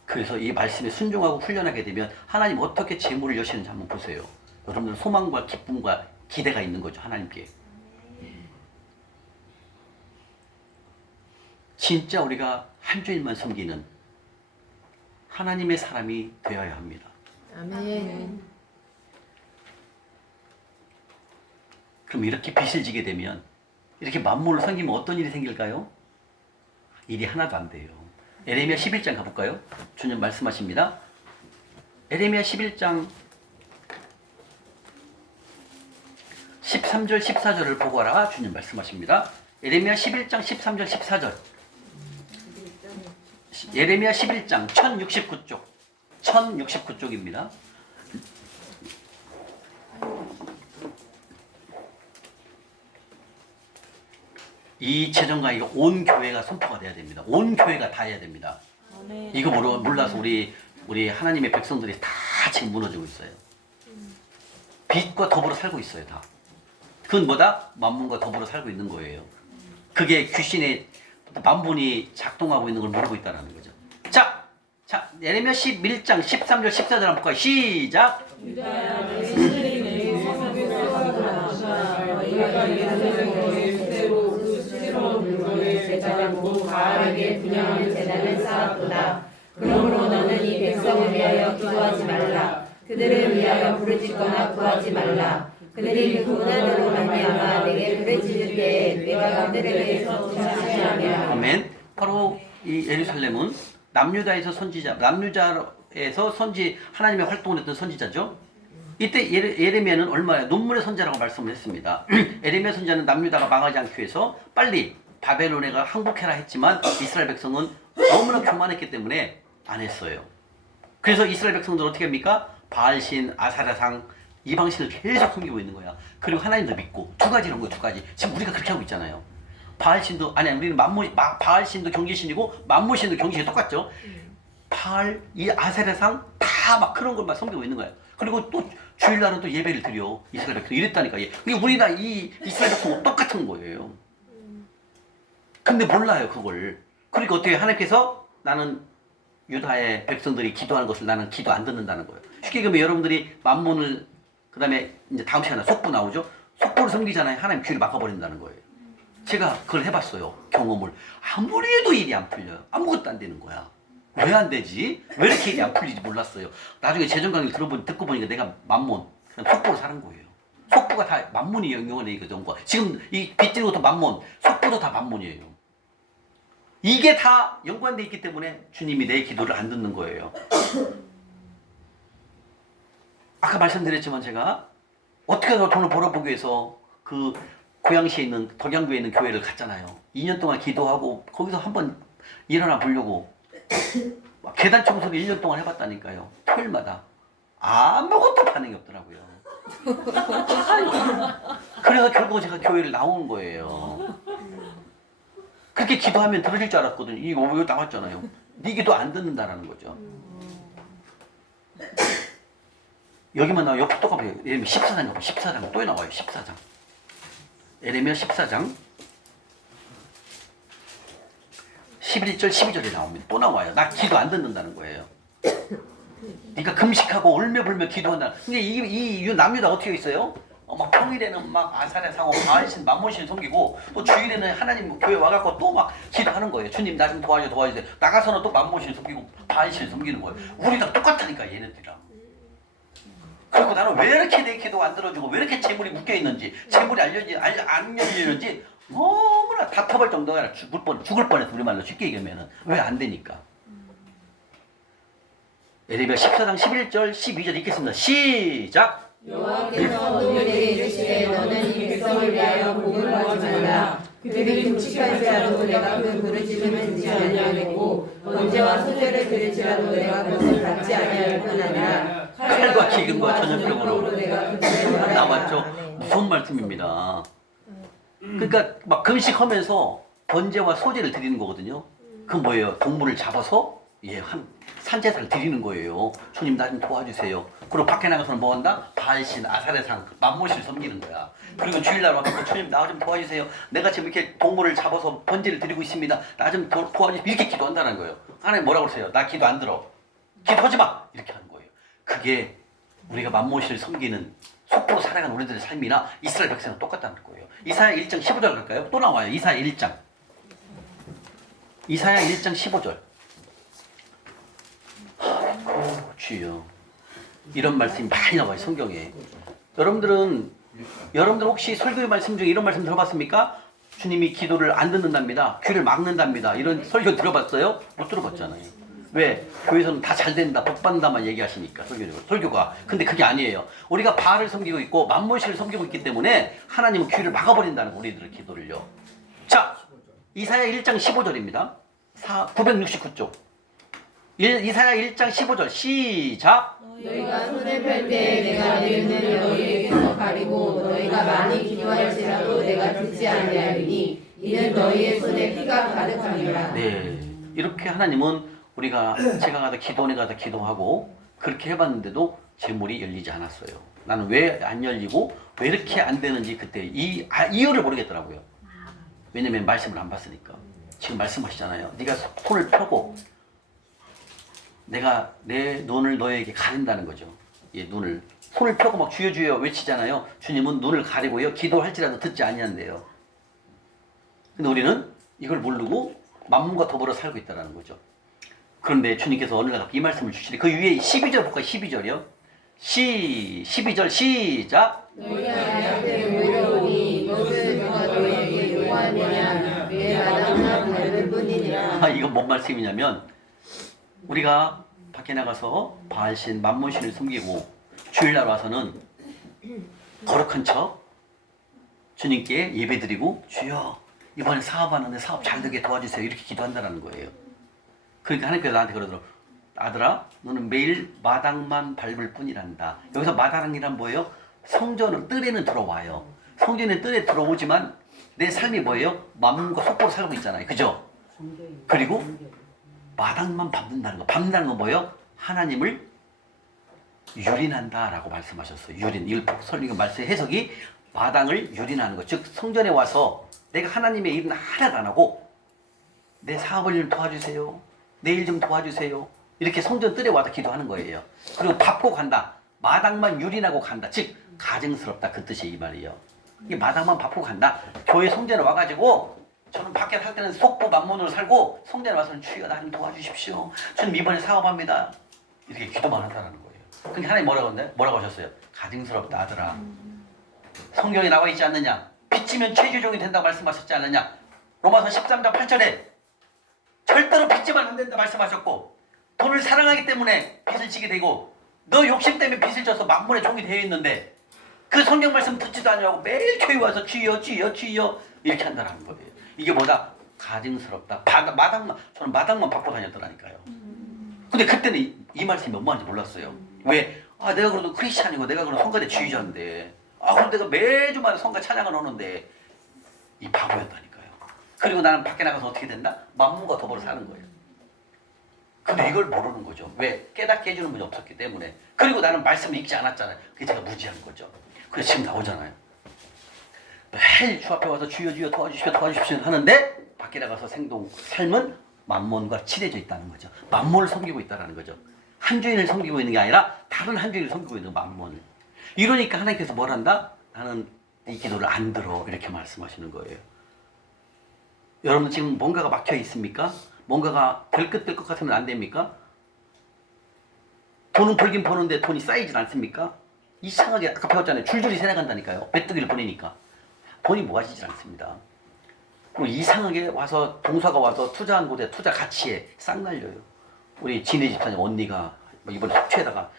그래서 이 말씀에 순종하고 훈련하게 되면 하나님 어떻게 재물을 여시는지 한번 보세요. 여러분들 소망과 기쁨과 기대가 있는 거죠. 하나님께. 진짜 우리가 한 주일만 섬기는 하나님의 사람이 되어야 합니다. 아멘. 그럼 이렇게 빚을 지게 되면 이렇게 만물을 섬기면 어떤 일이 생길까요? 일이 하나도 안 돼요. 에레미야 11장 가볼까요? 주님 말씀하십니다. 에레미야 11장 13절 14절을 보고 하라. 주님 말씀하십니다. 에레미야 11장 13절 14절. 에레미야 11장 1069쪽. 1069쪽입니다. 이 재정강의가 온 교회가 선포가 돼야 됩니다. 온 교회가 다 해야 됩니다. 이거 몰라서 우리 하나님의 백성들이 다 지금 무너지고 있어요. 빚과 더불어 살고 있어요. 다. 그건 뭐다? 만문과 더불어 살고 있는 거예요. 그게 귀신의 만분이 작동하고 있는 걸 모르고 있다는 거죠. 자, 예레미야 11장 13절 14절 한번 볼까요? 시작. 유다야 내 신들이 내게 성읍을 쏘아하라. 너희가 너희를 분양하는 재단을 쌓았도다. 그러므로 너는 이 백성을 위하여 기도하지 말라. 그들을 위하여 부르짖거나 구하지 말라. 그들이 고난으로 말미암아 내게 부르짖을 때에 내가 그들에게서 자치하게 하리라. 아멘. 바로 이 예루살렘은 남유다에서 선지자, 남유다에서 하나님의 활동을 했던 선지자죠. 이때 예레미야는 얼마나 눈물의 선자라고 말씀을 했습니다. 예레미야 선자는 남유다가 망하지 않기 위해서 빨리 바벨론에가 항복해라 했지만 이스라엘 백성은 너무나 교만했기 때문에 안 했어요. 그래서 이스라엘 백성들은 어떻게 합니까? 바알신, 아사라상, 이방신을 계속 섬기고 있는 거야. 그리고 하나님도 믿고 두 가지 이런 거예요. 두 가지. 지금 우리가 그렇게 하고 있잖아요. 바알신도 아니 우리는 바알신도 경계신이고 만무신도 경계신이 똑같죠. 바알, 이 아세라상 다 막 그런 걸 막 섬기고 있는 거야. 그리고 또 주일날은 또 예배를 드려 이스라엘 백성 이랬다니까. 그러니까 우리나 이 이스라엘 백성은 똑같은 거예요. 근데 몰라요 그걸. 그러니까 어떻게 하나님께서 나는 유다의 백성들이 기도하는 것을 나는 기도 안 듣는다는 거예요. 쉽게 얘기하면 여러분들이 만문을 그다음에 이제 다음 시간에 속부 나오죠. 속부를 섬기잖아요. 하나님 귀를 막아버린다는 거예요. 제가 그걸 해봤어요. 경험을. 아무리 해도 일이 안 풀려요. 아무것도 안 되는 거야. 왜 안 되지? 왜 이렇게 일이 안 풀리지 몰랐어요. 나중에 재정 강의를 듣고 보니까 내가 만문, 그냥 속부로 사는 거예요. 속부가 다 만문이 영원의 이거죠. 지금 이 빚지는 것도 만문, 속부도 다 만문이에요. 이게 다 연관되어 있기 때문에 주님이 내 기도를 안 듣는 거예요. 아까 말씀드렸지만 제가 어떻게 해서 돈을 벌어보기 위해서 그 고양시에 있는 덕양구에 있는 교회를 갔잖아요. 2년 동안 기도하고 거기서 한번 일어나 보려고 계단 청소를 1년 동안 해봤다니까요. 토요일마다 아무것도 반응이 없더라고요. 그래서 결국 제가 교회를 나온 거예요. 그렇게 기도하면 들어질 줄 알았거든요. 이거 왜 나왔잖아요. 네 기도 안 듣는다라는 거죠. 여기만 나와요. 옆에 또 가봐요. 예레미야 14장 가봐요. 14장 또 나와요. 14장. 예레미야 14장 11절 12절에 나옵니다. 또 나와요. 나 기도 안 듣는다는 거예요. 그러니까 금식하고 울며불며 기도한다. 근데 이 남유다 어떻게 있어요? 막 평일에는 막 아사랴 상어, 바알신, 만몬신 섬기고 또 주일에는 하나님 교회 와갖고 또 막 기도하는 거예요. 주님 나 좀 도와주세요. 나가서는 또 만몬신 섬기고 바알신 섬기는 거예요. 우리랑 똑같다니까 얘네들이랑. 그리고 나는 왜 이렇게 내 기도가 안 들어주고 왜 이렇게 재물이 묶여있는지 재물이 안 열리는지 너무나 답답할 정도가 아니라 죽을 뻔했어. 우리말로 쉽게 얘기하면 왜 안 되니까. 예레미야 14장 11절 12절 읽겠습니다. 시작. 여호와께서 너희에게 이르시되 너는 이 백성을 위하여 복을 구하지 말라. 그들이 금식할지라도 내가 그 부르짖음을 듣지 아니하겠고 번제와 소제를 드릴지라도 내가 그것을 받지 아니할 뿐 아니라 칼과 기근과 전염병으로 내가 그들을 나왔죠. 무서운 말씀입니다. 그러니까 막 금식하면서 번제와 소제를 드리는 거거든요. 그건 뭐예요? 동물을 잡아서 한 산제사를 드리는 거예요. 주님 나 좀 도와주세요. 그리고 밖에 나가서는 뭐 한다? 바알신, 아사레상, 만몬신을 섬기는 거야. 그리고 주일날 와서 주님 나 좀 도와주세요. 내가 지금 이렇게 동물을 잡아서 번제를 드리고 있습니다. 나 좀 도와주세요. 이렇게 기도한다는 거예요. 하나님 뭐라고 그러세요? 나 기도 안 들어. 기도하지 마. 이렇게 하는 거예요. 그게 우리가 만몬신을 섬기는 속도로 살아가는 우리들의 삶이나 이스라엘 백성은 똑같다는 거예요. 이사야 1장 15절 갈까요? 또 나와요. 이사야 1장. 이사야 1장 15절. 주여. 이런 말씀이 많이 나와요. 성경에. 여러분들 혹시 설교의 말씀 중에 이런 말씀 들어봤습니까? 주님이 기도를 안 듣는답니다. 귀를 막는답니다. 이런 설교 들어봤어요? 못 들어봤잖아요. 왜? 교회에서는 다 잘 된다, 복 받는다만 얘기하시니까 설교가. 근데 그게 아니에요. 우리가 바알을 섬기고 있고 만몬신을 섬기고 있기 때문에 하나님은 귀를 막아버린다는 거, 우리들의 기도를요. 자, 이사야 1장 15절입니다. 969쪽. 이사야 1장 15절 시작. 너희가 손을 펼 때 내가 내 눈을 너희에게서 가리고 너희가 많이 기도할지라도 내가 듣지 아니하리니 이는 너희의 손에 피가 가득함이라. 네, 이렇게 하나님은 제가 가다 기도원에 가다 기도하고 그렇게 해봤는데도 재물이 열리지 않았어요. 나는 왜 안 열리고 왜 이렇게 안 되는지 그때 이유를 모르겠더라고요. 왜냐면 말씀을 안 봤으니까. 지금 말씀하시잖아요. 네가 손을 펴고 내가 내 눈을 너에게 가린다는 거죠. 눈을 손을 펴고 막 주여 주여 외치잖아요. 주님은 눈을 가리고요 기도할지라도 듣지 아니한대요. 근데 우리는 이걸 모르고 만문과 더불어 살고 있다는 거죠. 그런데 주님께서 어느 날 이 말씀을 주시니 그 위에 12절 볼까요? 12절이요. 12절 시작. 너희가 나한테 모여오니 이것을 누가 너희에게 요구하느냐 내 마당만 밟을 뿐이니라. 이건 뭔 말씀이냐면 우리가 밖에 나가서 바알신 만문신을 섬기고 주일날 와서는 거룩한 척 주님께 예배드리고 주여 이번에 사업하는데 사업 잘 되게 도와주세요 이렇게 기도한다는 거예요. 그러니까 하나님께서 나한테 그러더라고. 아들아 너는 매일 마당만 밟을 뿐이란다. 여기서 마당이란 뭐예요? 성전은 뜰에는 들어와요. 성전의 뜰에 들어오지만 내 삶이 뭐예요? 만문과 속보로 살고 있잖아요. 그죠? 그리고 마당만 밟는다는 거. 밟는다는 건 뭐예요? 하나님을 유린한다라고 말씀하셨어요. 유린. 이걸 설명의 말씀 해석이 마당을 유린하는 것. 즉 성전에 와서 내가 하나님의 일은 하나도 안 하고 내 사업을 좀 도와주세요. 내 일 좀 도와주세요. 이렇게 성전 뜰에 와서 기도하는 거예요. 그리고 밟고 간다. 마당만 유린하고 간다. 즉 가증스럽다. 그 뜻이 이 말이에요. 이 마당만 밟고 간다. 교회 성전에 와가지고 저는 밖에 살 때는 속보 만문으로 살고 성전에 와서는 주여 나를 도와주십시오. 저는 이번에 사업합니다. 이렇게 기도만 한다는 거예요. 그러니까 하나님 뭐라고 하셨어요? 가증스럽다 아들아. 성경에 나와 있지 않느냐? 빚지면 최주종이 된다고 말씀하셨지 않느냐? 로마서 13장 8절에 절대로 빚지면 안 된다 말씀하셨고 돈을 사랑하기 때문에 빚을 지게 되고 너 욕심 때문에 빚을 져서 만문의 종이 되어 있는데 그 성경 말씀 듣지도 않냐고 매일 교회 와서 주여 주여 주여 이렇게 한다는 거예요. 이게 뭐다? 가증스럽다. 마당만 저는 마당만 밟고 다녔더라니까요. 근데 그때는 이 말씀이 뭐하는지 몰랐어요. 왜? 내가 그래도 크리스찬이고 내가 그래도 성가대 지휘자인데 그럼 내가 매주마다 성가 찬양을 하는데 이 바보였다니까요. 그리고 나는 밖에 나가서 어떻게 된다? 만문과 더불어 사는 거예요. 근데 이걸 모르는 거죠. 왜? 깨닫게 해주는 분이 없었기 때문에. 그리고 나는 말씀을 읽지 않았잖아요. 그게 제가 무지한 거죠. 그래서 지금 나오잖아요. 매일 주 앞에 와서 주여 주여 도와주십시오 도와주십시오 하는데 밖에 나가서 삶은 만몬과 칠해져 있다는 거죠. 만몬을 섬기고 있다는 거죠. 한 주인을 섬기고 있는 게 아니라 다른 한 주인을 섬기고 있는 만몬을. 이러니까 하나님께서 뭘 한다? 나는 이 기도를 안 들어 이렇게 말씀하시는 거예요. 여러분 지금 뭔가가 막혀 있습니까? 뭔가가 될 것 같으면 안 됩니까? 돈은 벌긴 버는데 돈이 쌓이질 않습니까? 이상하게 아까 배웠잖아요. 줄줄이 새나간다니까요. 메뚜기를 보내니까 돈이 모아지질 않습니다. 그리고 이상하게 와서 동사가 와서 투자한 곳에 투자 가치에 싹 날려요. 우리 진혜 집사님 언니가 이번에 속초에다가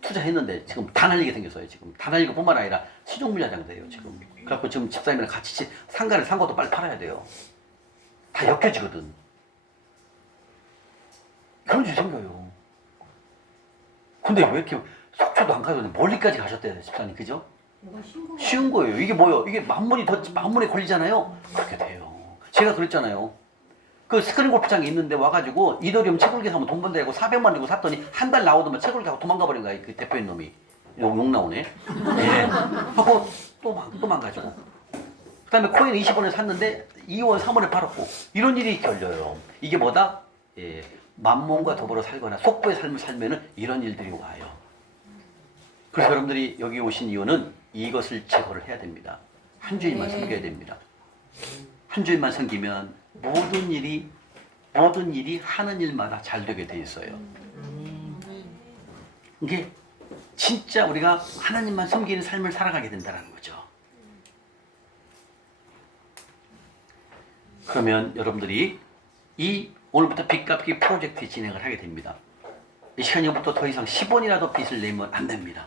투자했는데 지금 다 날리게 생겼어요. 지금 다 날리고 뿐만 아니라 시종물야장 돼요. 지금 그래갖고 지금 집사님이랑 같이 상가를 산 것도 빨리 팔아야 돼요. 다 엮여지거든. 그런 일이 생겨요. 근데 왜 이렇게 속초도 안 가도 멀리까지 가셨대요, 집사님, 그죠? 쉬운 거예요. 이게 뭐예요? 이게 만문에 걸리잖아요. 그렇게 돼요. 제가 그랬잖아요. 그 스크린 골프장에 있는데 와가지고 이더리움 채굴기 사면 돈 번다고 400만 주고 샀더니 한 달 나오더만 채굴기 하고 도망가 버린 거야. 그 대표인 놈이. 욕 나오네. 예. 하고 또 망가지고. 그 다음에 코인 20원에 샀는데 2원, 3원에 팔았고. 이런 일이 걸려요. 이게 뭐다? 예. 만몬과 더불어 살거나 속보의 삶을 살면은 이런 일들이 와요. 그래서 여러분들이 여기 오신 이유는 이것을 제거를 해야 됩니다. 한 주일만 섬겨야 됩니다. 한 주일만 섬기면 모든 일이 하는 일마다 잘 되게 돼 있어요. 이게 진짜 우리가 하나님만 섬기는 삶을 살아가게 된다는 거죠. 그러면 여러분들이 오늘부터 빚 갚기 프로젝트 진행을 하게 됩니다. 이 시간부터 더 이상 10원이라도 빚을 내면 안 됩니다.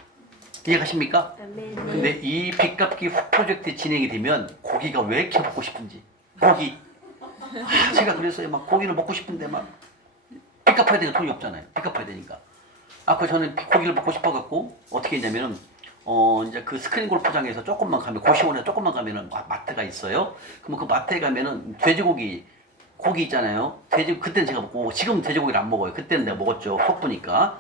이해가십니까? 근데 이 빚 갚기 프로젝트 진행이 되면 고기가 왜 이렇게 먹고 싶은지. 고기. 제가 그랬어요. 막 고기를 먹고 싶은데 막 빚 갚아야 되니까 돈이 없잖아요. 빚 갚아야 되니까. 그 저는 고기를 먹고 싶어갖고 어떻게 했냐면은 이제 그 스크린 골프장에서 조금만 가면 고시원에 조금만 가면은 마트가 있어요. 그러면 그 마트에 가면은 돼지고기 있잖아요. 그때는 제가 먹고 지금 돼지고기를 안 먹어요. 그때는 내가 먹었죠. 속보니까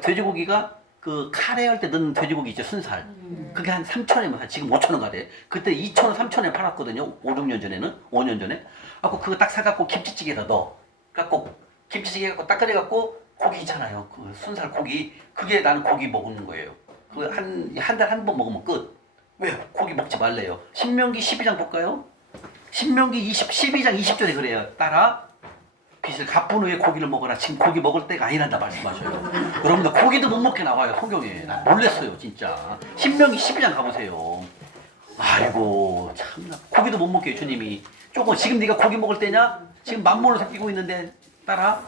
돼지고기가 그 카레 할 때 넣는 돼지고기 있죠. 순살. 그게 한 3,000원이면 지금 5,000원 가래. 그때 2,000원, 3,000원에 팔았거든요. 5, 6년 전에는. 5년 전에. 그거 딱 사갖고 김치찌개에다 넣어. 갖고 김치찌개 갖고 딱 끓여갖고 고기 있잖아요. 그 순살 고기. 그게 나는 고기 먹는 거예요. 그 한 달 한 번 먹으면 끝. 왜요? 고기 먹지 말래요. 신명기 12장 볼까요? 신명기 12장 20절에 그래요. 따라 빚을 갚은 후에 고기를 먹어라. 지금 고기 먹을 때가 아니란다 말씀하셔요. 여러분들 고기도 못 먹게 나와요 성경에. 나 놀랬어요 진짜. 신명기 12장 가보세요. 아이고 참나 고기도 못 먹게 주님이. 조금 지금 네가 고기 먹을 때냐? 지금 만몬을 섬기고 있는데 따라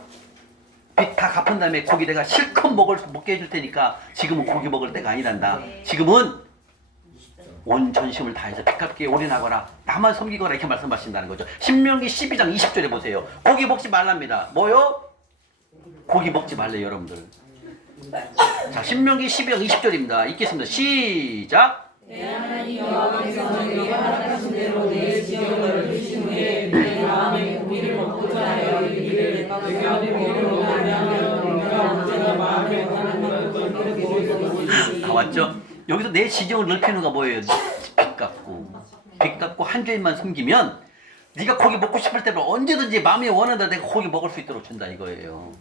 빚 다 갚은 다음에 고기 내가 실컷 먹게 해줄 테니까 지금은 고기 먹을 때가 아니란다. 지금은 온 전심을 다해서 빚 갚기에 올인하거나 나만 섬기거나 이렇게 말씀하신다는 거죠. 신명기 12장 20절에 보세요. 고기 먹지 말랍니다. 뭐요? 고기 먹지 말래요 여러분들. 자 신명기 12장 20절입니다. 읽겠습니다. 시작. 내 하나님 여호와께서 너희에게 허락하신 대로 내 지경을 넓히신 후에 내 마음에 고기를 먹고자 하여 이르기를 내가 고기를 먹으면 내가 언제나 마음에 원하는 만큼 그렇게 먹을 것이니. 다 왔죠? 여기서 내 지경을 넓히는 거 뭐예요? 빚 갚고 한 주인만 섬기면 네가 고기 먹고 싶을 때로 언제든지 마음이 원한다 내가 고기 먹을 수 있도록 준다 이거예요.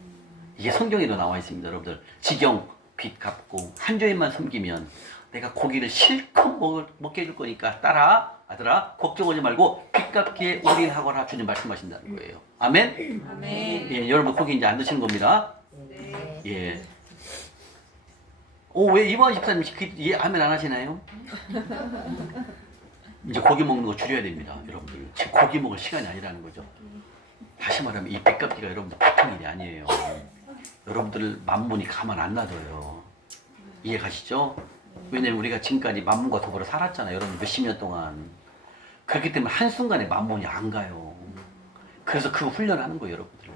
이게 성경에도 나와 있습니다 여러분들. 지경 빚 갚고 한 주인만 섬기면 내가 고기를 실컷 먹게 해줄 거니까 따라 아들아 걱정하지 말고 빚 갚기에 올인하거라 주님 말씀하신다는 거예요. 아멘? 아멘. 예, 여러분 고기 이제 안 드시는 겁니다. 네. 예. 왜 이번 집사님 예, 아멘 안 하시나요? 이제 고기 먹는 거 줄여야 됩니다 여러분들. 지금 고기 먹을 시간이 아니라는 거죠. 다시 말하면 이 빚 갚기가 여러분들 보통 일이 아니에요. 여러분들 만문이 가만 안 놔둬요. 이해 가시죠? 왜냐면 우리가 지금까지 만문과 더불어 살았잖아요. 여러분 몇십 년 동안. 그렇기 때문에 한순간에 만문이 안 가요. 그래서 그 훈련하는 거예요 여러분들.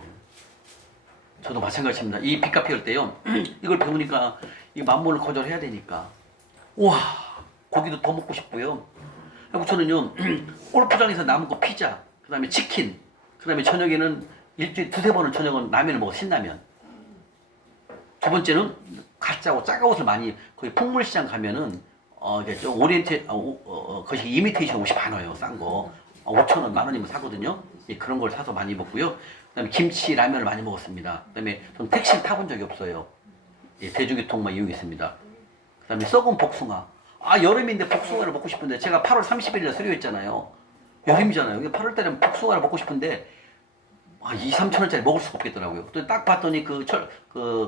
저도 마찬가지입니다. 이 빚 갚기 할 때요. 이걸 배우니까 이 만문을 거절해야 되니까. 와 고기도 더 먹고 싶고요. 그리고 저는요 골프장에서 남은 거 피자, 그 다음에 치킨, 그 다음에 저녁에는 일주일에 두세 번은 저녁은 라면을 먹어 신라면. 두 번째는 가짜고 작은 옷을 많이 거기 풍물시장 가면은 이게 좀 거기 이미테이션 옷이 많아요 싼 거. 5,000원, 10,000원이면 사거든요. 예, 그런 걸 사서 많이 먹고요. 그다음에 김치, 라면을 많이 먹었습니다. 그다음에 저는 택시를 타본 적이 없어요. 예, 대중교통만 이용했습니다. 그다음에 썩은 복숭아. 여름인데 복숭아를 먹고 싶은데 제가 8월 30일에 수료했잖아요. 여름이잖아요. 8월 달에 복숭아를 먹고 싶은데 2, 3천원짜리 먹을 수가 없겠더라고요. 또 딱 봤더니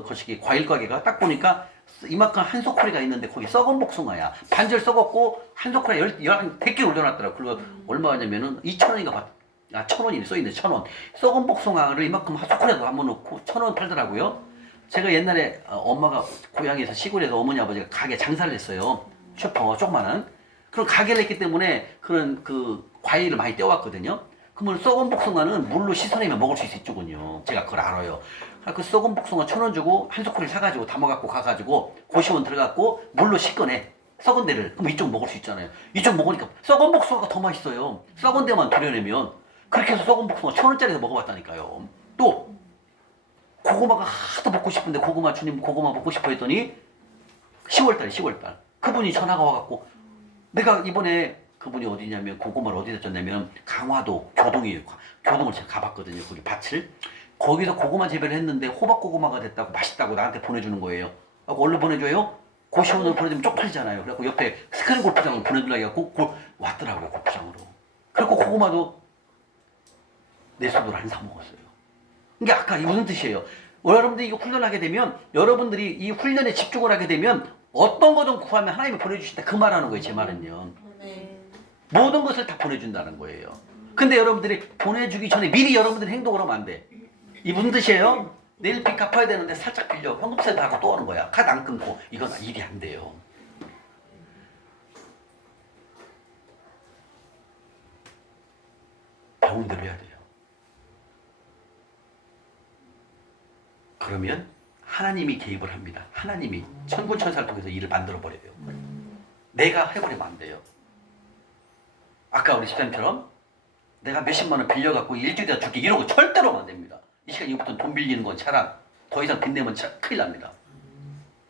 거시기 과일 가게가 딱 보니까 이만큼 한 소쿠리가 있는데 거기 썩은 복숭아야. 반절 썩었고 한 소쿠리 100개 올려놨더라고요. 그리고 얼마냐면은 2,000원인가 1,000원이네 써있네 1,000원. 썩은 복숭아를 이만큼 한 소쿠리에도 한번 넣고 1,000원 팔더라고요. 제가 옛날에 엄마가 고향에서 시골에서 어머니 아버지가 가게 장사를 했어요. 슈퍼 조그마한. 그런 가게를 했기 때문에 그런 과일을 많이 떼어왔거든요. 그러면 썩은 복숭아는 물로 씻어내면 먹을 수 있겠군요. 제가 그걸 알아요. 그 썩은 복숭아 1,000원 주고 한 소쿠리를 사가지고 담아갖고 가가지고 고시원 들어갔고 물로 씻어내. 썩은 데를. 그럼 이쪽 먹을 수 있잖아요. 이쪽 먹으니까 썩은 복숭아가 더 맛있어요. 썩은 데만 도려내면. 그렇게 해서 썩은 복숭아 1,000원짜리에서 먹어봤다니까요. 또 고구마가 하도 먹고 싶은데 고구마 주님 고구마 먹고 싶어 했더니 10월달 그분이 전화가 와갖고 내가 이번에 그분이 어디냐면 고구마를 어디다 줬냐면 강화도 교동이에요. 교동을 제가 가봤거든요. 거기 밭을. 거기서 고구마 재배를 했는데 호박 고구마가 됐다고 맛있다고 나한테 보내주는 거예요. 얼른 보내줘요? 고시원으로 보내주면 쪽팔리잖아요. 그래서 옆에 스크린 골프장으로 보내주려고 해갖고 왔더라고요. 골프장으로. 그리고 고구마도 내 손으로 안 사 먹었어요. 이게 아까 이 무슨 뜻이에요? 여러분들이 이거 훈련하게 되면 여러분들이 이 훈련에 집중을 하게 되면 어떤 거든 구하면 하나님이 보내주신다 그 말하는 거예요. 제 말은요. 모든 것을 다 보내준다는 거예요. 근데 여러분들이 보내주기 전에 미리 여러분들이 행동을 하면 안 돼. 이 무슨 뜻이에요? 내일 빚 갚아야 되는데 살짝 빌려 현금세도 하고 또 하는 거야. 카드 안 끊고. 이건 일이 안 돼요. 배운 대로 해야 돼요. 그러면 하나님이 개입을 합니다. 하나님이 천군천사를 통해서 일을 만들어버려요. 내가 해버리면 안 돼요. 아까 우리 집사님처럼 내가 몇십만 원 빌려갖고 일주일에 줄게 이러고 절대로 하면 안 됩니다. 이 시간 이후부터 돈 빌리는 건 차랑 더 이상 빚내면 큰일 납니다.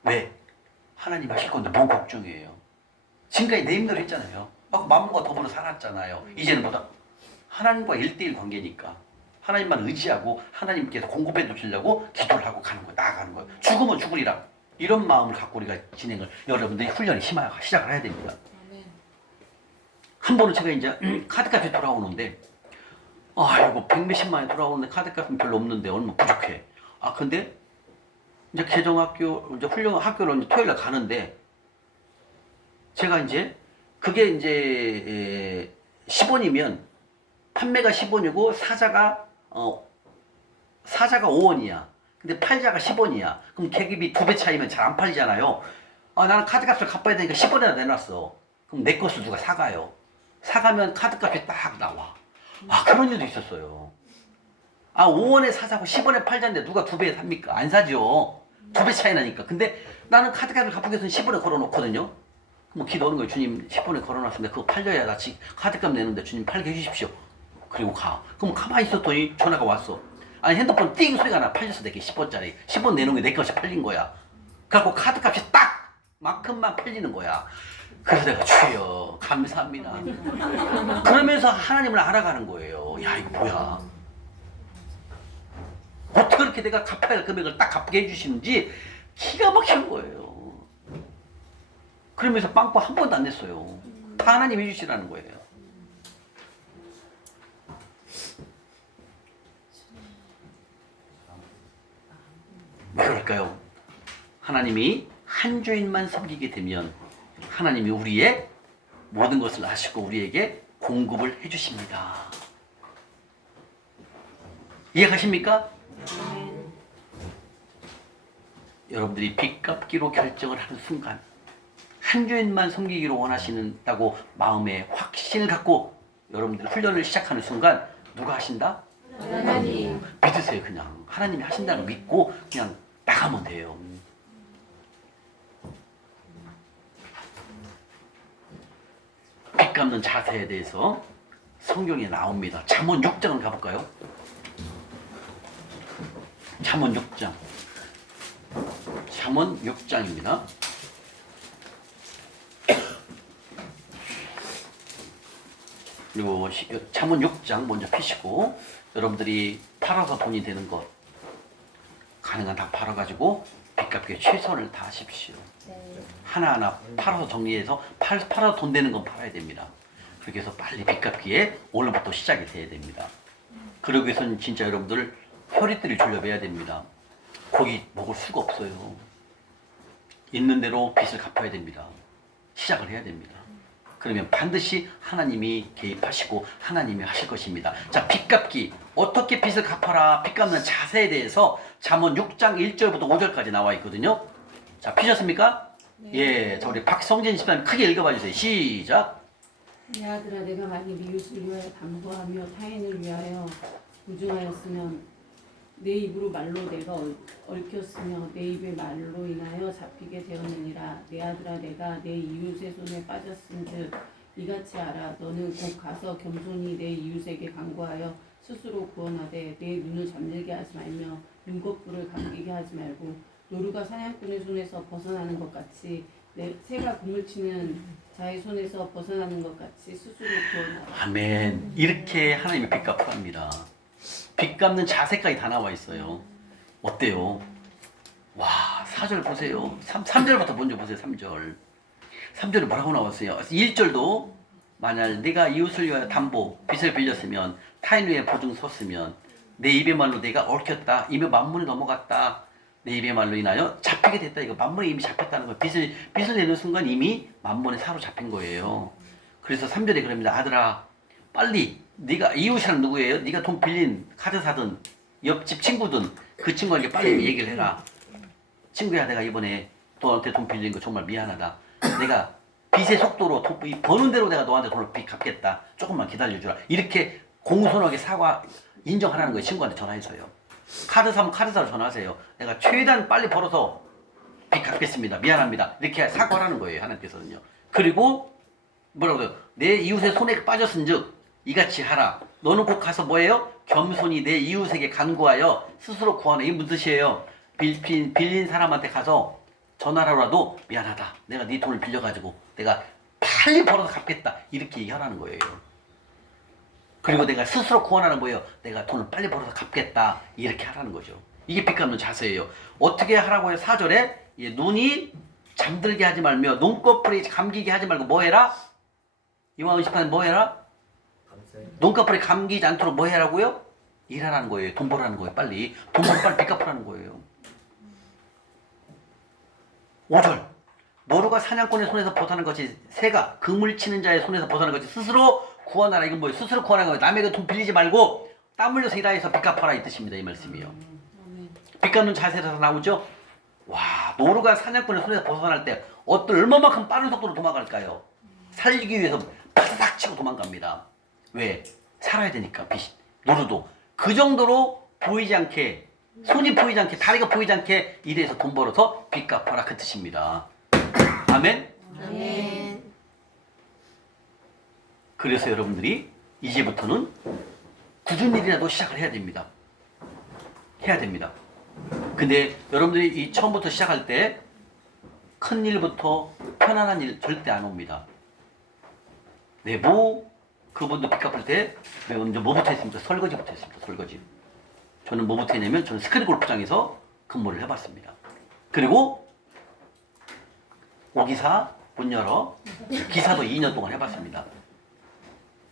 왜? 하나님 하실 건데 뭔 걱정이에요. 지금까지 내 힘대로 했잖아요. 마음과 더불어 살았잖아요. 이제는 보다 하나님과 1대1 관계니까 하나님만 의지하고 하나님께서 공급해 주시려고 기도를 하고 가는 거예요. 나아가는 거예요. 죽으면 죽으리라. 이런 마음을 갖고 우리가 진행을 여러분들이 훈련이 시작을 해야 됩니다. 한 번은 제가 이제 카드값이 돌아오는데 아이고 100몇십만이 돌아오는데 카드값은 별로 없는데 얼마 부족해. 아 근데 이제 개정학교 이제 훈련 학교로 이제 토요일날 가는데 제가 이제 그게 이제 10원이면 판매가 10원이고 사자가 5원이야. 근데 팔자가 10원이야. 그럼 계급이 2배 차이면 잘 안 팔리잖아요. 아 나는 카드값을 갚아야 되니까 10원에다 내놨어. 그럼 내 것을 누가 사가요. 사가면 카드값이 딱 나와. 아 그런 일도 있었어요. 아 5원에 사자고 10원에 팔자인데 누가 2배에 삽니까? 안 사죠. 2배 차이 나니까. 근데 나는 카드값을 갚기 위해서는 10원에 걸어놓거든요. 뭐 기도하는 거예요. 주님 10원에 걸어놨습니다. 그거 팔려야 나 카드값 내는데 주님 팔게 해주십시오. 그리고 가. 그럼 가만히 있었더니 전화가 왔어. 아니 핸드폰 띵 소리가 나. 팔렸어 내게 10원짜리. 10원 내놓은 게 내 것이 팔린 거야. 그래갖고 카드값이 딱 만큼만 팔리는 거야. 그래서 내가 주여 감사합니다. 그러면서 하나님을 알아가는 거예요. 야 이거 뭐야. 어떻게 그렇게 내가 갚아야 할 금액을 딱 갚게 해주시는지 기가 막힌 거예요. 그러면서 빵꾸 한 번도 안 냈어요. 다 하나님 해주시라는 거예요. 왜 그럴까요? 하나님이 한 주인만 섬기게 되면 하나님이 우리의 모든 것을 아시고 우리에게 공급을 해주십니다. 이해가십니까? 여러분들이 빚 갚기로 결정을 하는 순간 한 주인만 섬기기로 원하시는다고 마음에 확신을 갖고 여러분들 훈련을 시작하는 순간 누가 하신다? 하나님. 믿으세요. 그냥 하나님이 하신다는 거 믿고 그냥 나가면 돼요. 빚 갚는 자세에 대해서 성경에 나옵니다. 잠언 6장을 가볼까요? 잠언 6장. 잠언 6장입니다. 그리고 잠언 6장 먼저 피시고 여러분들이 팔아서 돈이 되는 것 가능한 다 팔아가지고 빚 갚기에 최선을 다하십시오. 하나하나 팔아서 정리해서 팔아서 돈 되는 건 팔아야 됩니다. 그렇게 해서 빨리 빚 갚기에 오늘부터 시작이 돼야 됩니다. 그러기 위해서는 진짜 여러분들 혈이들이 졸려매야 됩니다. 고기 먹을 수가 없어요. 있는 대로 빚을 갚아야 됩니다. 시작을 해야 됩니다. 그러면 반드시 하나님이 개입하시고 하나님이 하실 것입니다. 자, 빚 갚기. 어떻게 빚을 갚아라. 빚 갚는 자세에 대해서 잠언 6장 1절부터 5절까지 나와 있거든요. 자, 피셨습니까? 네. 예. 자, 우리 박성진 집사님 크게 읽어봐 주세요. 시작. 내 아들아 내가 만일 이웃을 위하여 담보하며 타인을 위하여 부정하였으면 내 입으로 말로 내가 얽혔으며 내 입의 말로 인하여 잡히게 되었느니라. 내 아들아 내가 내 이웃의 손에 빠졌은즉 이같이 알아. 너는 곧 가서 겸손히 내 이웃에게 간구하여 스스로 구원하되 내 눈을 잠들게 하지 말며 눈꺼풀을 감기게 하지 말고 노루가 사냥꾼의 손에서 벗어나는 것 같이 내 새가 그물 치는 자의 손에서 벗어나는 것 같이 스스로 구원하라. 아멘. 이렇게 하나님이 빚 갚아갑니다. 빚 갚는 자세까지 다 나와 있어요. 어때요? 와, 4절 보세요. 3절부터 먼저 보세요. 3절. 3절에 뭐라고 나왔어요? 1절도 만약 네가 이웃을 위하여 담보, 빚을 빌렸으면 타인 위에 보증 섰으면 내 입의 말로 내가 얽혔다. 이미 만문이 넘어갔다. 내 입의 말로 인하여 잡히게 됐다. 이거 만문에 이미 잡혔다는 거예요. 빚을 내는 순간 이미 만문에 사로잡힌 거예요. 그래서 3절에 그럽니다. 아들아 빨리 네가 이웃이란 누구예요? 네가 돈 빌린 카드사든 옆집 친구든 그 친구에게 빨리 얘기를 해라. 친구야 내가 이번에 너한테 돈 빌린 거 정말 미안하다. 내가 빚의 속도로 버는 대로 내가 너한테 돈을 빚 갚겠다. 조금만 기다려주라. 이렇게 공손하게 사과 인정하라는 거예요. 친구한테 전화해서요. 카드 사면 카드사로 전화하세요. 내가 최대한 빨리 벌어서 빚 갚겠습니다. 미안합니다. 이렇게 사과하라는 거예요. 하나님께서는요. 그리고 뭐라고 해요? 내 이웃의 손에 빠졌은즉 이같이 하라. 너는 곧 가서 뭐예요? 겸손히 내 이웃에게 간구하여 스스로 구하는. 이게 무슨 뜻이에요? 빌린 사람한테 가서 전화라도 미안하다. 내가 네 돈을 빌려가지고 내가 빨리 벌어서 갚겠다. 이렇게 얘기하라는 거예요. 그리고 내가 스스로 구원하는 거예요. 내가 돈을 빨리 벌어서 갚겠다. 이렇게 하라는 거죠. 이게 빚 갚는 자세예요. 어떻게 하라고 해요? 4절에 눈이 잠들게 하지 말며 눈꺼풀이 감기게 하지 말고 뭐 해라? 이왕 의식하는 뭐 해라? 눈꺼풀이 감기지 않도록 뭐 해라고요? 일하라는 거예요. 돈 벌라는 거예요. 빨리. 돈 벌고 빨리 빚 갚으라는 거예요. 5절. 노루가 사냥꾼의 손에서 벗어나는 것이 새가 그물 치는 자의 손에서 벗어나는 것이 스스로 구원하라. 이건 뭐예요? 스스로 구원하는 거예요. 남에게 돈 빌리지 말고 땀 흘려서 일하여서 빚 갚아라 이 뜻입니다. 이 말씀이요. 빚 갚는 자세에서 나오죠? 와, 노루가 사냥꾼의 손에서 벗어날 때 얼마만큼 빠른 속도로 도망갈까요? 살기 위해서 바삭 치고 도망갑니다. 왜? 살아야 되니까. 노루도 그 정도로 보이지 않게, 손이 보이지 않게, 다리가 보이지 않게 일해서 돈 벌어서 빚 갚아라 그 뜻입니다. 아멘? 아멘. 그래서 여러분들이 이제부터는 굳은 일이라도 시작을 해야 됩니다. 해야 됩니다. 근데 여러분들이 이 처음부터 시작할 때 큰 일부터 편안한 일 절대 안 옵니다. 네, 그분도 빚 갚을 때 먼저 뭐부터 했습니까? 설거지부터 했습니다. 설거지. 저는 뭐부터 했냐면 저는 스크린 골프장에서 근무를 해봤습니다. 그리고 오기사 문 열어 기사도 2년 동안 해봤습니다.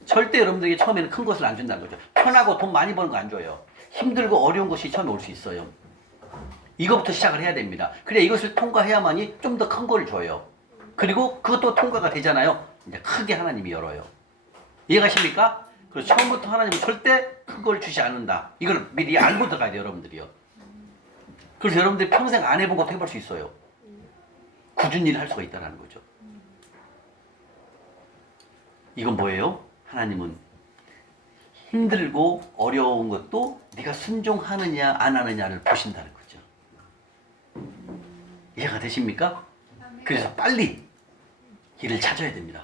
절대 여러분들에게 처음에는 큰 것을 안 준다는 거죠. 편하고 돈 많이 버는 거 안 줘요. 힘들고 어려운 것이 처음에 올 수 있어요. 이거부터 시작을 해야 됩니다. 그래 이것을 통과해야만이 좀 더 큰 걸 줘요. 그리고 그것도 통과가 되잖아요. 이제 크게 하나님이 열어요. 이해가십니까? 그래서 처음부터 하나님은 절대 큰 걸 주지 않는다. 이걸 미리 알고 들어가야 돼요, 여러분들이요. 그래서 여러분들이 평생 안 해본 것도 해볼 수 있어요. 굳은 일을 할 수가 있다는 거죠. 이건 뭐예요? 하나님은 힘들고 어려운 것도 네가 순종하느냐 안 하느냐를 보신다는 거죠. 이해가 되십니까? 그래서 빨리 일을 찾아야 됩니다.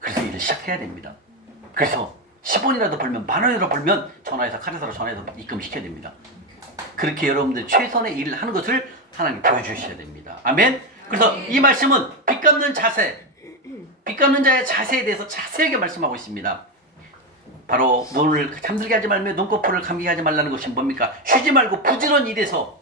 그래서 일을 시작해야 됩니다. 그래서 10원이라도 벌면 10,000원이라도 벌면 전화해서 카드사로 전화해서 입금시켜야 됩니다. 그렇게 여러분들 최선의 일을 하는 것을 하나님 보여주셔야 됩니다. 아멘? 그래서 이 말씀은 빚 갚는 자세, 빚 갚는 자의 자세에 대해서 자세하게 말씀하고 있습니다. 바로 눈을 잠들게 하지 말며 눈꺼풀을 감기게 하지 말라는 것이 뭡니까? 쉬지 말고 부지런히 일해서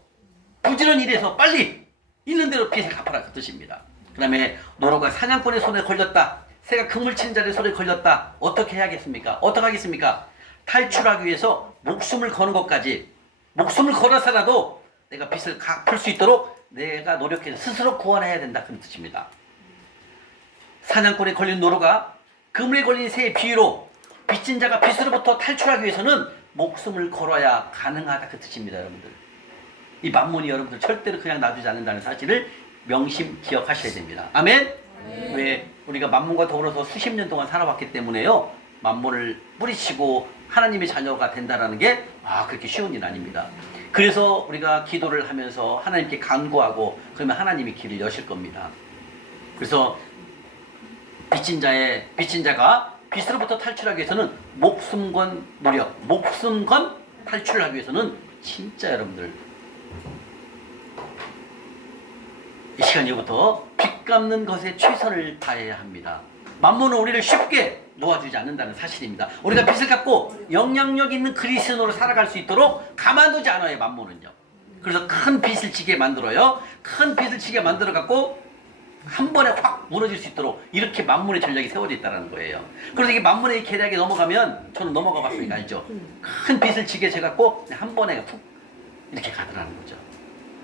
빨리 있는 대로 빚을 갚아라 그 뜻입니다. 그 다음에 노루가 사냥꾼의 손에 걸렸다. 새가 그물 치는 자의 손에 걸렸다. 어떻게 해야겠습니까? 어떻게 하겠습니까? 탈출하기 위해서 목숨을 거는 것까지 목숨을 걸어서라도 내가 빚을 갚을 수 있도록 내가 노력해서 스스로 구원해야 된다 그런 뜻입니다. 사냥꾼에 걸린 노루가 그물에 걸린 새의 비유로 빚진 자가 빚으로부터 탈출하기 위해서는 목숨을 걸어야 가능하다 그 뜻입니다. 여러분들 이 만몬이 여러분들 절대로 그냥 놔두지 않는다는 사실을 명심 기억하셔야 됩니다. 아멘? 왜 우리가 만몬과 더불어서 수십 년 동안 살아왔기 때문에요. 만몬을 뿌리치고 하나님의 자녀가 된다는 게 그렇게 쉬운 일 아닙니다. 그래서 우리가 기도를 하면서 하나님께 간구하고 그러면 하나님이 길을 여실 겁니다. 그래서 빚진 자가 빚으로부터 탈출하기 위해서는 목숨 건 노력, 목숨 건 탈출을 하기 위해서는 진짜 여러분들 이 시간 이후부터 빚 갚는 것에 최선을 다해야 합니다. 만몬은 우리를 쉽게 놓아주지 않는다는 사실입니다. 우리가 빚을 갚고 영향력 있는 그리스도로 살아갈 수 있도록 가만두지 않아요. 만몬은요. 그래서 큰 빚을 지게 만들어요. 큰 빚을 지게 만들어 갖고 한 번에 확 무너질 수 있도록 이렇게 만몬의 전략이 세워져 있다는 거예요. 그래서 이게 만몬의 계략에 넘어가면 저는 넘어가 봤으니까 알죠. 큰 빚을 지게 해갖고 한 번에 훅 이렇게 가더라는 거죠.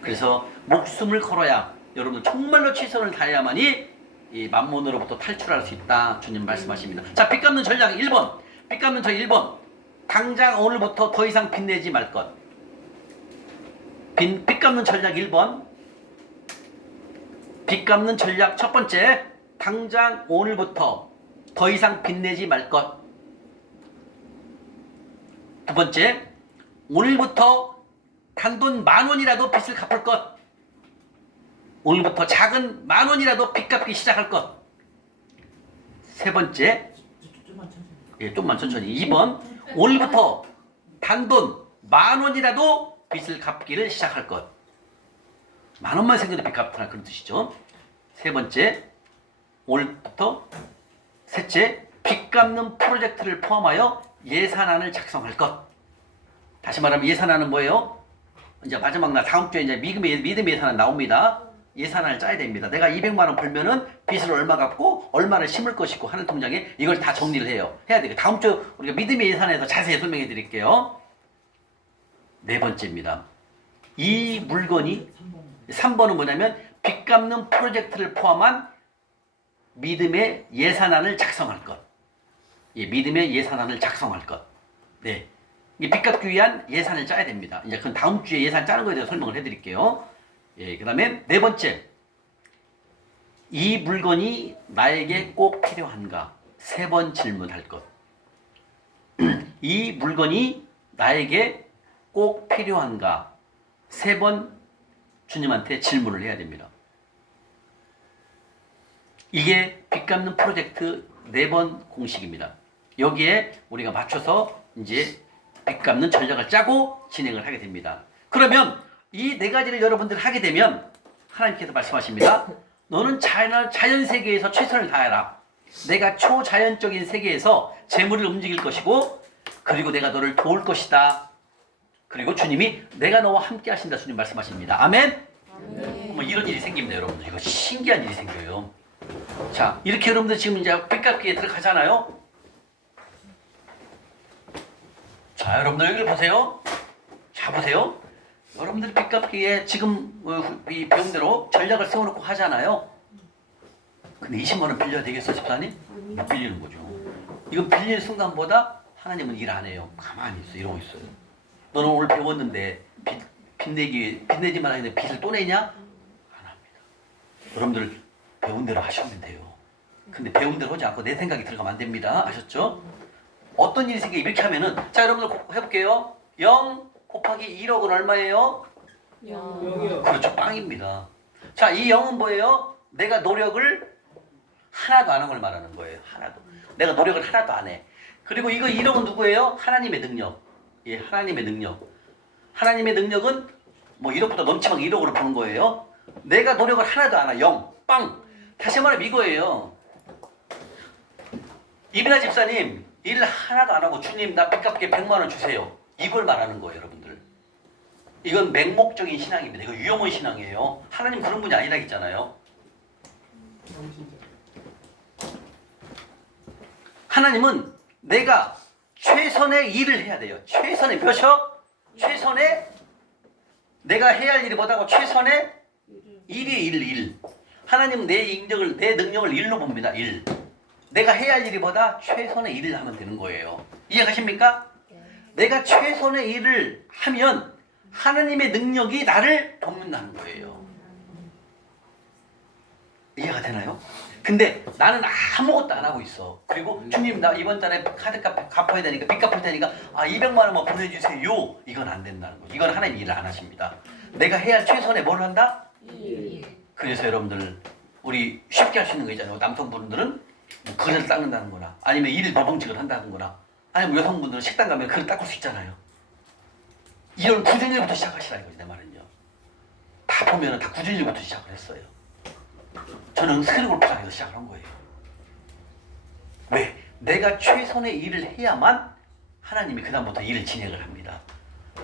그래서 목숨을 걸어야 여러분 정말로 최선을 다해야만이 이 만몬으로부터 탈출할 수 있다. 주님 말씀하십니다. 자, 빚 갚는 전략 1번. 빚 갚는 전략 1번. 당장 오늘부터 더 이상 빚내지 말 것. 빚 갚는 전략 1번. 빚 갚는 전략 첫 번째. 당장 오늘부터 더 이상 빚내지 말 것. 두 번째. 오늘부터 단돈 10,000원이라도 빚을 갚을 것. 오늘부터 작은 10,000원이라도 빚 갚기 시작할 것. 세 번째, 좀만 천천히. 2번, 오늘부터 단돈 10,000원이라도 빚을 갚기를 시작할 것. 10,000원만 생겨도 빚 갚더라 그런 뜻이죠. 세 번째, 오늘부터 셋째, 빚 갚는 프로젝트를 포함하여 예산안을 작성할 것. 다시 말하면 예산안은 뭐예요? 이제 마지막 날 다음 주에 이제 믿음의 예산안 나옵니다. 예산안을 짜야 됩니다. 내가 200만 원 벌면은 빚을 얼마 갚고 얼마를 심을 것이고 하는 통장에 이걸 다 정리를 해야 돼요. 다음 주 우리가 믿음의 예산에서 자세히 설명해 드릴게요. 네 번째입니다. 이 물건이 3번은 뭐냐면 빚 갚는 프로젝트를 포함한 믿음의 예산안을 작성할 것. 예, 믿음의 예산안을 작성할 것. 네. 빚 갚기 위한 예산을 짜야 됩니다. 이제 그건 다음 주에 예산 짜는 거에 대해서 설명을 해드릴게요. 예, 그 다음에 네 번째. 이 물건이 나에게 꼭 필요한가? 3번 질문할 것. 이 물건이 나에게 꼭 필요한가? 3번 주님한테 질문을 해야 됩니다. 이게 빚 갚는 프로젝트 4번 공식입니다. 여기에 우리가 맞춰서 이제 빚 갚는 전략을 짜고 진행을 하게 됩니다. 그러면 이 4가지를 여러분들 하게 되면 하나님께서 말씀하십니다. 너는 자연 세계에서 최선을 다해라. 내가 초자연적인 세계에서 재물을 움직일 것이고 그리고 내가 너를 도울 것이다. 그리고 주님이 내가 너와 함께 하신다. 주님 말씀하십니다. 아멘? 뭐 이런 일이 생깁니다. 여러분들. 이거 신기한 일이 생겨요. 자, 이렇게 여러분들 지금 이제 빚 갚기에 들어가잖아요. 자, 여러분들 여기를 보세요. 자, 보세요. 여러분들 빚 갚기에 지금 이 배운대로 전략을 세워놓고 하잖아요. 근데 20만 원 빌려야 되겠어, 집사님? 못 빌리는 거죠. 이건 빌리는 순간보다 하나님은 일 안 해요. 가만히 있어, 이러고 있어요. 너는 오늘 배웠는데 빚내지만 하는데 빚을 또 내냐? 안 합니다. 여러분들 배운 대로 하시면 돼요. 근데 배운 대로 하지 않고 내 생각이 들어가면 안 됩니다. 아셨죠? 어떤 일이 생겨 이렇게 하면은 자 여러분들 해볼게요. 0 곱하기 1억은 얼마예요? 0이요. 그렇죠. 빵입니다. 자, 이 0은 뭐예요? 내가 노력을 하나도 안 한 걸 말하는 거예요. 하나도. 내가 노력을 하나도 안 해. 그리고 이거 1억은 누구예요? 하나님의 능력. 예, 하나님의 능력. 하나님의 능력은 뭐 1억보다 넘치면 1억으로 보는 거예요. 내가 노력을 하나도 안 해. 0. 빵. 다시 말하면 이거예요. 이민아 집사님, 일 하나도 안 하고 주님 나 빚 갚게 100만 원 주세요. 이걸 말하는 거예요, 여러분들. 이건 맹목적인 신앙입니다. 이거 유용한 신앙이에요. 하나님 그런 분이 아니라 했잖아요. 하나님은 내가 최선의 일을 해야 돼요. 최선의 몇이요? 최선의 내가 해야 할 일이 뭐다고? 최선의 일이 일. 하나님은 내 능력을 일로 봅니다. 일. 내가 해야 할 일이 뭐다? 최선의 일을 하면 되는 거예요. 이해가십니까? 내가 최선의 일을 하면 하나님의 능력이 나를 돕는다는 거예요. 이해가 되나요? 근데 나는 아무것도 안 하고 있어. 그리고 주님 나 이번 달에 카드값 갚아야 되니까 빚 갚을 테니까 200만 원만 보내주세요. 이건 안 된다는 거죠. 이건 하나님 일을 안 하십니다. 내가 해야 할 최선의 뭘 한다? 그래서 여러분들 우리 쉽게 할 수 있는 거 있잖아요. 남성분들은 뭐 그릇을 닦는다는 거나 아니면 일을 버벅직을 한다는 거나 아니면 여성분들은 식당 가면 그릇 닦을 수 있잖아요. 이런 굳은 일부터 시작하시라 이거지 내 말은요. 다 보면은 다 굳은 일부터 시작을 했어요. 저는 스크린 골프장에서 시작을 한 거예요. 왜? 내가 최선의 일을 해야만 하나님이 그다음부터 일을 진행을 합니다.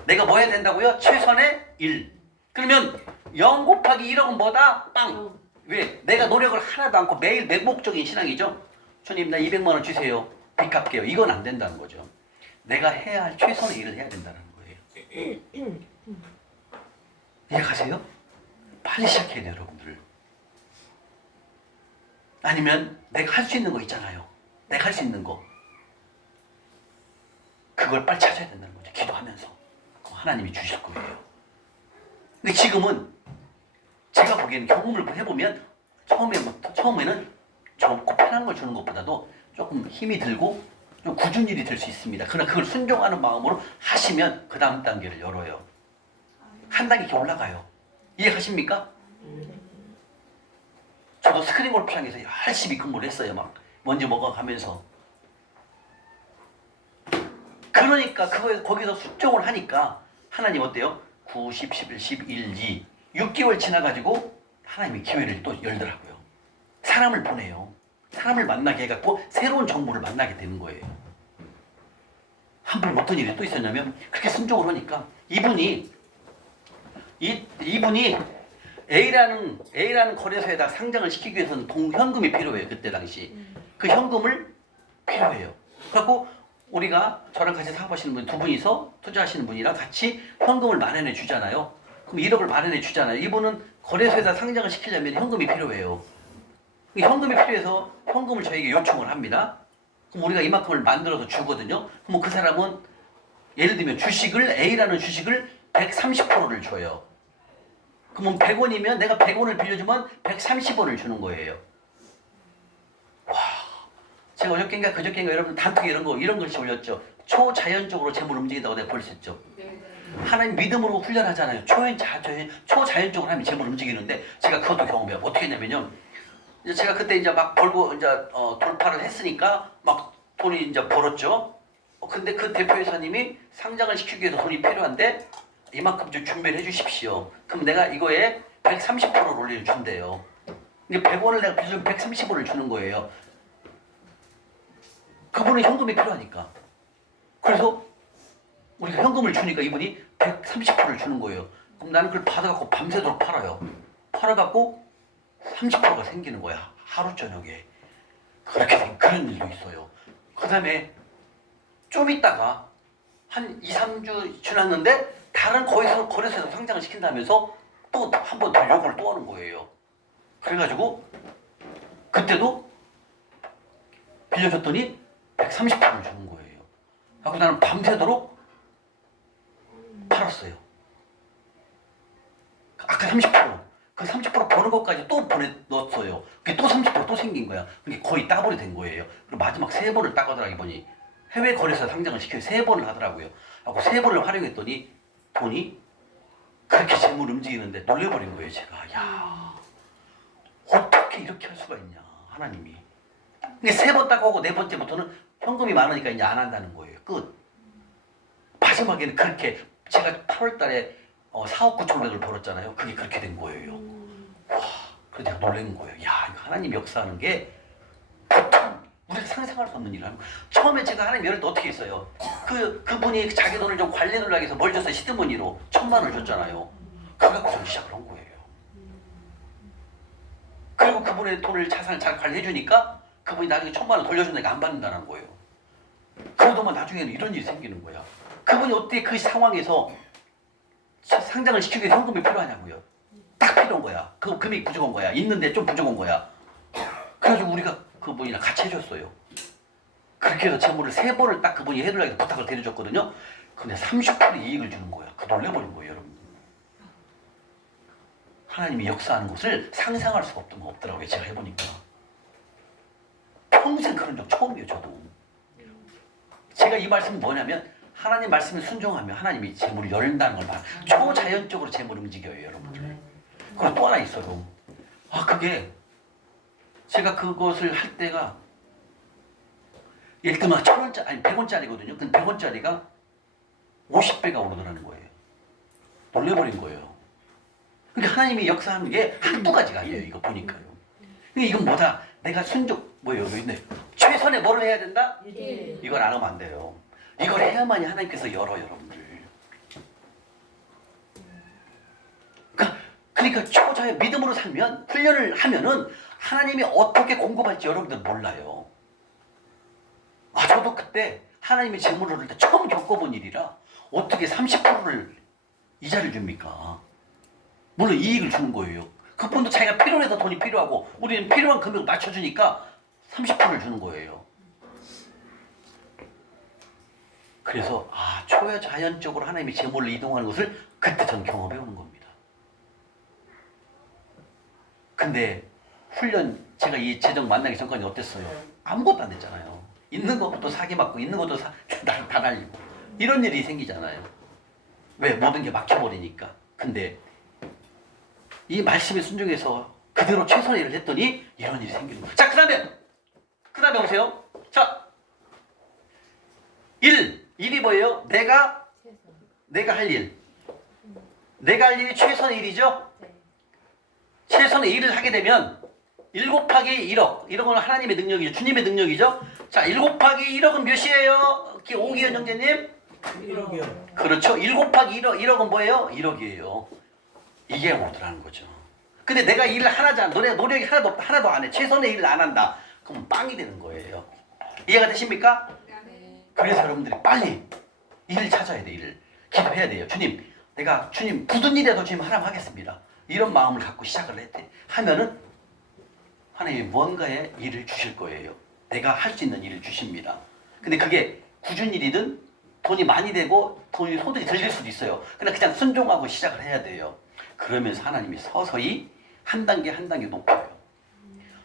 내가 뭐 해야 된다고요? 최선의 일. 그러면 0 곱하기 1억은 뭐다? 빵. 왜? 내가 노력을 하나도 않고 매일 맹목적인 신앙이죠. 주님 나 200만 원 주세요. 빚 갚게요. 이건 안 된다는 거죠. 내가 해야 할 최선의 일을 해야 된다는 거예요. 이해가세요? 빨리 시작해야 돼요, 여러분들. 아니면 내가 할 수 있는 거 있잖아요. 내가 할 수 있는 거. 그걸 빨리 찾아야 된다는 거죠. 기도하면서. 그럼 하나님이 주실 거예요. 근데 지금은 제가 보기에는 경험을 해보면 처음에는 좋고 편한 걸 주는 것보다도 조금 힘이 들고 좀 굳은 일이 될 수 있습니다. 그러나 그걸 순종하는 마음으로 하시면 그 다음 단계를 열어요. 한 단계 이렇게 올라가요. 이해가십니까? 저도 스크린 골프장에서 열심히 근무를 했어요. 막 먼지 먹어가면서. 그러니까 거기서 순종을 하니까 하나님 어때요? 9, 10, 11, 11, 2 6개월 지나가지고 하나님이 기회를 또 열더라고요. 사람을 보내요. 사람을 만나게 해갖고 새로운 정보를 만나게 되는 거예요. 한 번 어떤 일이 또 있었냐면 그렇게 순종을 하니까 이분이 A라는 거래소에다 상장을 시키기 위해서는 현금이 필요해요. 그때 당시 그 현금을 필요해요. 그래갖고 우리가 저랑 같이 사업하시는 분 두 분이서 투자하시는 분이랑 같이 현금을 마련해 주잖아요. 그럼 1억을 마련해 주잖아요. 이분은 거래소에다 상장을 시키려면 현금이 필요해요. 이 현금이 필요해서 현금을 저에게 요청을 합니다. 그럼 우리가 이만큼을 만들어서 주거든요. 그럼 그 사람은 예를 들면 A라는 주식을 130%를 줘요. 그러면 100원이면 내가 100원을 빌려주면 130원을 주는 거예요. 와, 제가 어저께인가 그저께인가 여러분 단톡에 이런 글씨 올렸죠. 초자연적으로 재물 움직인다고 내가 볼 수 있죠. 하나님 믿음으로 훈련하잖아요. 초자연적으로 하면 재물 움직이는데 제가 그것도 경험해요. 어떻게 했냐면요. 이제 제가 그때 이제 막 벌고 이제 돌파를 했으니까 막 돈이 이제 벌었죠. 근데 그 대표이사님이 상장을 시키기 위해서 돈이 필요한데 이만큼 좀 준비를 해주십시오. 그럼 내가 이거에 130%를 올려준대요. 근데 100원을 내가 빌려주면 130원을 주는 거예요. 그분은 현금이 필요하니까. 그래서 우리가 현금을 주니까 이분이 130%를 주는 거예요. 그럼 나는 그걸 받아갖고 밤새도록 팔아요. 팔아갖고 30%가 생기는 거야. 하루 저녁에. 그렇게 된 그런 일도 있어요. 그 다음에 좀 있다가 한 2, 3주 지났는데 다른 거래소에서 상장을 시킨다면서 또 한 번 더 요구를 또 하는 거예요. 그래가지고 그때도 빌려줬더니 130%를 주는 거예요. 하고 나는 밤새도록 팔았어요. 아까 30%. 그 30% 버는 것까지 또 넣었어요. 그게 또 30%또 생긴 거야. 그게 거의 따블이 된 거예요. 그리고 마지막 3번을 따가더라 이번이. 해외 거래소 상장을 시켜서 3번을 하더라고요. 하고 3번을 활용했더니 돈이 그렇게 재물 움직이는데 놀래버린 거예요. 제가. 야, 어떻게 이렇게 할 수가 있냐 하나님이. 근데 3번 따가고 4번째부터는 현금이 많으니까 이제 안 한다는 거예요. 끝. 마지막에는 그렇게 제가 8월달에 4억 9천백을 벌었잖아요. 그게 그렇게 된 거예요. 와, 그래서 내가 놀란 거예요. 야, 이거 하나님 역사하는 게 보통 우리가 상상할 수 없는 일이라는 거예요. 처음에 제가 하나님 열을 때 어떻게 했어요? 그분이 자기 돈을 좀 관리를 하기 위해서 뭘 줬어요? 시드머니로 1,000만 원을 줬잖아요. 그거 갖고서 시작을 한 거예요. 그리고 그분의 돈을 자산을 잘 관리해 주니까 그분이 나중에 1,000만 원 돌려준다니까 안 받는다는 거예요. 그러더만 나중에는 이런 일이 생기는 거야. 그분이 어떻게 그 상황에서 상장을 시키기 위해 현금이 필요하냐고요. 딱 필요한 거야. 그 금액이 부족한 거야. 있는데 좀 부족한 거야. 그래가지고 우리가 그분이랑 같이 해줬어요. 그렇게 해서 재물을 3번을 딱 그분이 해달라고 부탁을 드려줬거든요. 근데 30% 이익을 주는 거야. 그 놀래버린 거예요, 여러분. 하나님이 역사하는 것을 상상할 수가 없더라고요. 제가 해보니까. 평생 그런 적 처음이에요, 저도. 제가 이 말씀은 뭐냐면 하나님 말씀에 순종하면 하나님이 재물을 열린다는 걸 말해요. 초자연적으로 재물을 움직여요, 여러분들. 그리고 또 하나 있어요. 그게 제가 그것을 할 때가 예를 들면 1,000원짜리, 아니 100원짜리거든요. 근데 100원짜리가 50배가 오르더라는 거예요. 놀래버린 거예요. 그러니까 하나님이 역사하는 게 한두 가지가 아니에요. 이거 보니까요. 그러니까 이건 뭐다? 내가 여기 있네. 최선의 뭐를 해야 된다? 이걸 안 하면 안 돼요. 이걸 해야만이 하나님께서 열어요, 여러분들. 그러니까 초자연 믿음으로 살면, 훈련을 하면은 하나님이 어떻게 공급할지 여러분들 몰라요. 저도 그때 하나님의 재물을 얻을 때 처음 겪어본 일이라 어떻게 30%를 이자를 줍니까? 물론 이익을 주는 거예요. 그분도 자기가 필요해서 돈이 필요하고 우리는 필요한 금액을 맞춰주니까 30%를 주는 거예요. 그래서 초자연적으로 하나님이 재물을 이동하는 것을 그때 전 경험해 오는 겁니다. 근데 훈련 제가 이 재정 만나기 전까지 어땠어요? 아무것도 안 됐잖아요. 있는 것부터 사기 맞고 있는 것도 다 날리고 이런 일이 생기잖아요. 왜? 모든 게 막혀버리니까. 근데 이 말씀에 순종해서 그대로 최선의 일을 했더니 이런 일이 생기는 거예요. 자, 그 다음에 보세요. 자, 일이 뭐예요? 내가 할 일. 내가 할 일이 최선의 일이죠? 최선의 일을 하게 되면 1 곱하기 1억. 1억은 하나님의 능력이죠. 주님의 능력이죠. 자, 1 곱하기 1억은 몇이에요? 오기현 형제님? 1억이요. 그렇죠. 1 곱하기 1억은 뭐예요? 1억이에요. 이게 오더라는 거죠. 근데 내가 일을 하나도 안, 노력이 하나도 없다, 하나도 안 해. 최선의 일을 안 한다. 그럼 빵이 되는 거예요. 이해가 되십니까? 그래서 여러분들이 빨리 일을 찾아야 돼, 일을. 기도해야 돼요. 주님, 내가 주님 굳은 일이라도 주님 하라면 하겠습니다. 이런 마음을 갖고 시작을 했대. 하면은 하나님이 뭔가의 일을 주실 거예요. 내가 할 수 있는 일을 주십니다. 근데 그게 굳은 일이든 돈이 많이 되고 돈이 소득이 들릴 수도 있어요. 그냥 순종하고 시작을 해야 돼요. 그러면서 하나님이 서서히 한 단계 한 단계 높여요.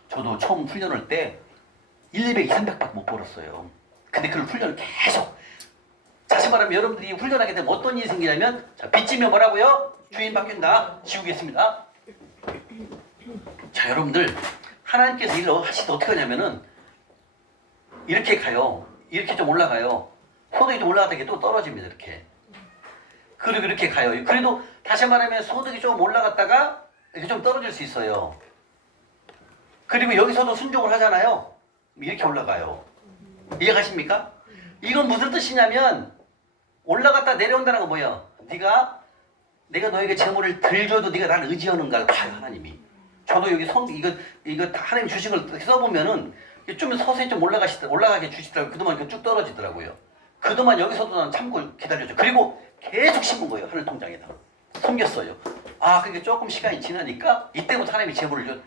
저도 처음 훈련할 때 1,200, 2,300밖에 못 벌었어요. 근데 그 훈련을 계속, 다시 말하면 여러분들이 훈련하게 되면 어떤 일이 생기냐면, 자, 빚지면 뭐라고요? 주인 바뀐다. 지우겠습니다. 자, 여러분들 하나님께서 일을 하실 때 어떻게 하냐면은 이렇게 가요. 이렇게 좀 올라가요. 소득이 좀 올라가다가 또 떨어집니다. 이렇게. 그리고 이렇게 가요. 그래도 다시 말하면 소득이 좀 올라갔다가 이렇게 좀 떨어질 수 있어요. 그리고 여기서도 순종을 하잖아요. 이렇게 올라가요. 이해가십니까? 이건 무슨 뜻이냐면 올라갔다 내려온다는 건 뭐야? 내가 너에게 재물을 덜 줘도 네가 나를 의지하는가를 봐요, 하나님이. 저도 여기 이거 다 하나님 주신 걸 써보면은 좀 서서히 좀 올라가게 주시더라고요. 그동안 이렇게 쭉 떨어지더라고요. 그동안 여기서도 난 참고 기다려줘. 그리고 계속 심은 거예요, 하늘 통장에다. 숨겼어요. 그게 조금 시간이 지나니까 이때부터 하나님이 재물을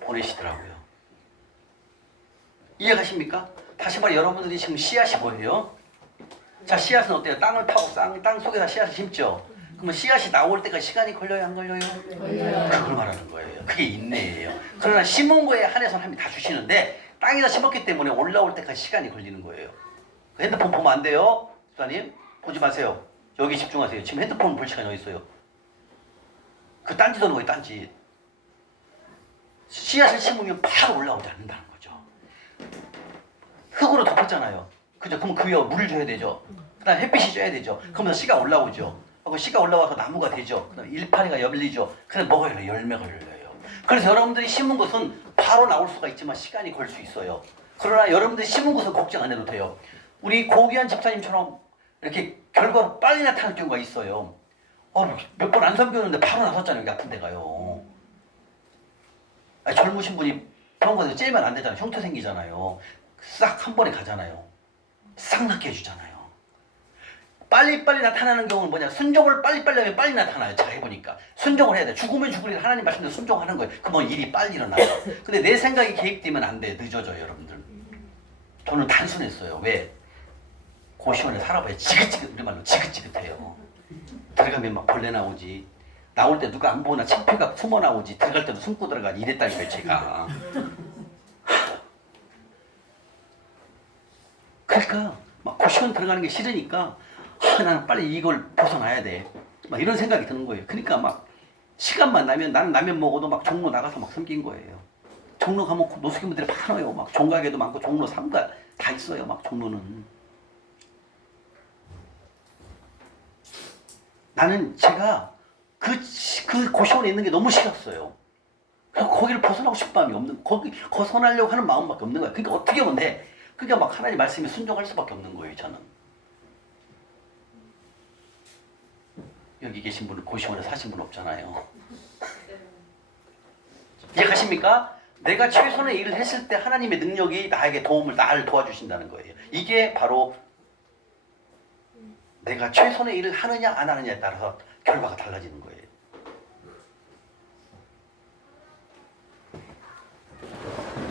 보내시더라고요. 이해가십니까? 다시 말해, 여러분들이 지금 씨앗이 뭐예요? 자, 씨앗은 어때요? 땅을 파고 땅 속에다 씨앗을 심죠. 그러면 씨앗이 나올 때까지 시간이 걸려요, 안 걸려요? 걸려요. 그걸 말하는 거예요. 그게 인내예요. 그러나 심은 거에 한해서 하나님이 다 주시는데 땅에다 심었기 때문에 올라올 때까지 시간이 걸리는 거예요. 핸드폰 보면 안 돼요, 집사님. 보지 마세요. 여기 집중하세요. 지금 핸드폰 볼 시간이 어디 있어요? 그 딴짓 하는 거예요, 딴짓. 씨앗을 심으면 바로 올라오지 않는다는 거죠. 흙으로 덮었잖아요. 그죠? 그럼 그 위에 물을 줘야 되죠. 그 다음에 햇빛이 쬐야 되죠. 그러면 씨가 올라오죠. 그 씨가 올라와서 나무가 되죠. 그 다음에 일파리가 열리죠. 그다음에 뭐가 열려요? 열매가 열려요. 그래서 여러분들이 심은 것은 바로 나올 수가 있지만 시간이 걸 수 있어요. 그러나 여러분들이 심은 것은 걱정 안 해도 돼요. 우리 고귀한 집사님처럼 이렇게 결과로 빨리 나타날 경우가 있어요. 몇 번 안 섬겼는데 바로 나섰잖아요. 여기 아픈 데가요. 젊으신 분이 병원 가서 째면 안 되잖아요. 흉터 생기잖아요. 싹 한 번에 가잖아요. 싹 낫게 해주잖아요. 빨리빨리 나타나는 경우는 뭐냐? 순종을 빨리빨리 하면 빨리 나타나요. 제가 해보니까. 순종을 해야 돼. 죽으면 죽으리라 하나님 말씀대로 순종하는 거예요. 그러면 일이 빨리 일어나요. 근데 내 생각이 개입되면 안 돼. 늦어져요, 여러분들. 저는 단순했어요. 왜? 고시원에 살아봐야 우리말로 지긋지긋해요. 들어가면 막 벌레 나오지. 나올 때 누가 안 보나 창피가 숨어 나오지. 들어갈 때도 숨고 들어가지. 이랬다니까요, 제가. 그러니까 막 고시원 들어가는 게 싫으니까 나는 빨리 이걸 벗어나야 돼. 막 이런 생각이 드는 거예요. 그러니까 막 시간만 나면 나는 라면 먹어도 막 종로 나가서 막 섬긴 거예요. 종로 가면 노숙인분들이 많아요. 막 종가게도 많고 종로 3가 다 있어요. 막 종로는. 나는 제가 그 고시원에 있는 게 너무 싫었어요. 그래서 거기를 벗어나고 싶은 마음이 없는, 거기 벗어나려고 하는 마음밖에 없는 거야. 그러니까 어떻게 하면 돼? 그러니까 막 하나님 말씀에 순종할 수밖에 없는 거예요, 저는. 여기 계신 분은 고시원에 사신 분 없잖아요. 이해가십니까? 내가 최선의 일을 했을 때 하나님의 능력이 나를 도와주신다는 거예요. 이게 바로 내가 최선의 일을 하느냐 안 하느냐에 따라서 결과가 달라지는 거예요.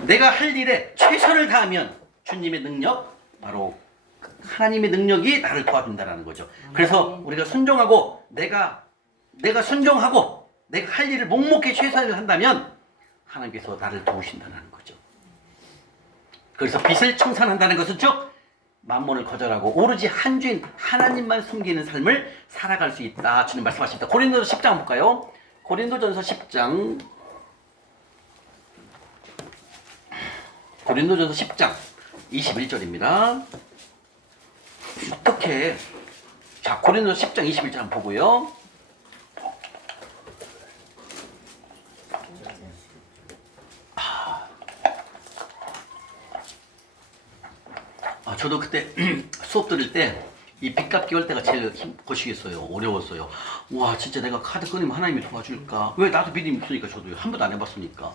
내가 할 일에 최선을 다하면 주님의 능력, 바로 하나님의 능력이 나를 도와준다는 거죠. 그래서 우리가 순종하고 내가 순종하고 내가 할 일을 묵묵히 최선을 한다면 하나님께서 나를 도우신다는 거죠. 그래서 빚을 청산한다는 것은 즉 만몬을 거절하고 오로지 한 주인 하나님만 숨기는 삶을 살아갈 수 있다. 주님 말씀하십니다. 고린도전서 10장 볼까요? 고린도전서 10장 21절입니다. 어떻게 자 고린도전서 10장 21절 한번 보고요. 저도 그때 수업 들을 때 이 빚 갚기 할 때가 제일 거시겠어요. 어려웠어요. 와 진짜 내가 카드 끊으면 하나님이 도와줄까? 왜 나도 믿음이 없으니까 저도 한 번도 안 해봤으니까.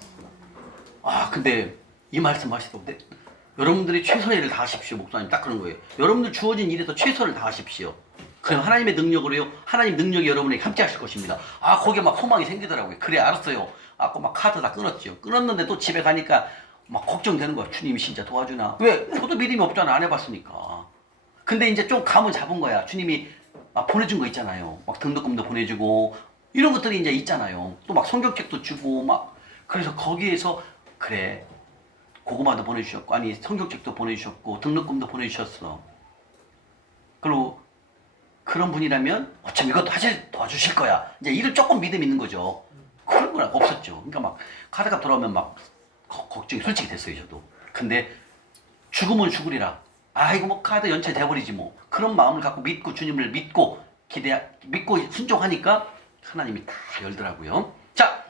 아 근데 이 말씀 하시고 여러분들이 최선의 일을 다하십시오. 목사님 딱 그런 거예요. 여러분들 주어진 일에서 최선을 다하십시오. 그럼 하나님의 능력으로요. 하나님 능력이 여러분에게 함께 하실 것입니다. 아 거기에 막 소망이 생기더라고요. 그래 알았어요. 아까 막 카드 다 끊었죠. 끊었는데 또 집에 가니까 막 걱정되는 거야. 주님이 진짜 도와주나? 왜? 저도 믿음이 없잖아. 안 해봤으니까. 근데 이제 좀 감은 잡은 거야. 주님이 막 보내준 거 있잖아요. 막 등록금도 보내주고 이런 것들이 이제 있잖아요. 또 막 성경책도 주고 막 그래서 거기에서 그래 고구마도 보내주셨고 아니 성경책도 보내주셨고 등록금도 보내주셨어. 그리고 그런 분이라면 어쩜 이것도 사실 도와주실 거야. 이제 이를 조금 믿음 있는 거죠. 그런 건 없었죠. 그러니까 막 카드값 돌아오면 막 걱정이 솔직히 됐어요 저도. 근데 죽으면 죽으리라. 아이고 뭐 카드 연체 돼버리지 뭐. 그런 마음을 갖고 믿고 주님을 믿고 믿고 순종하니까 하나님이 다 열더라고요. 자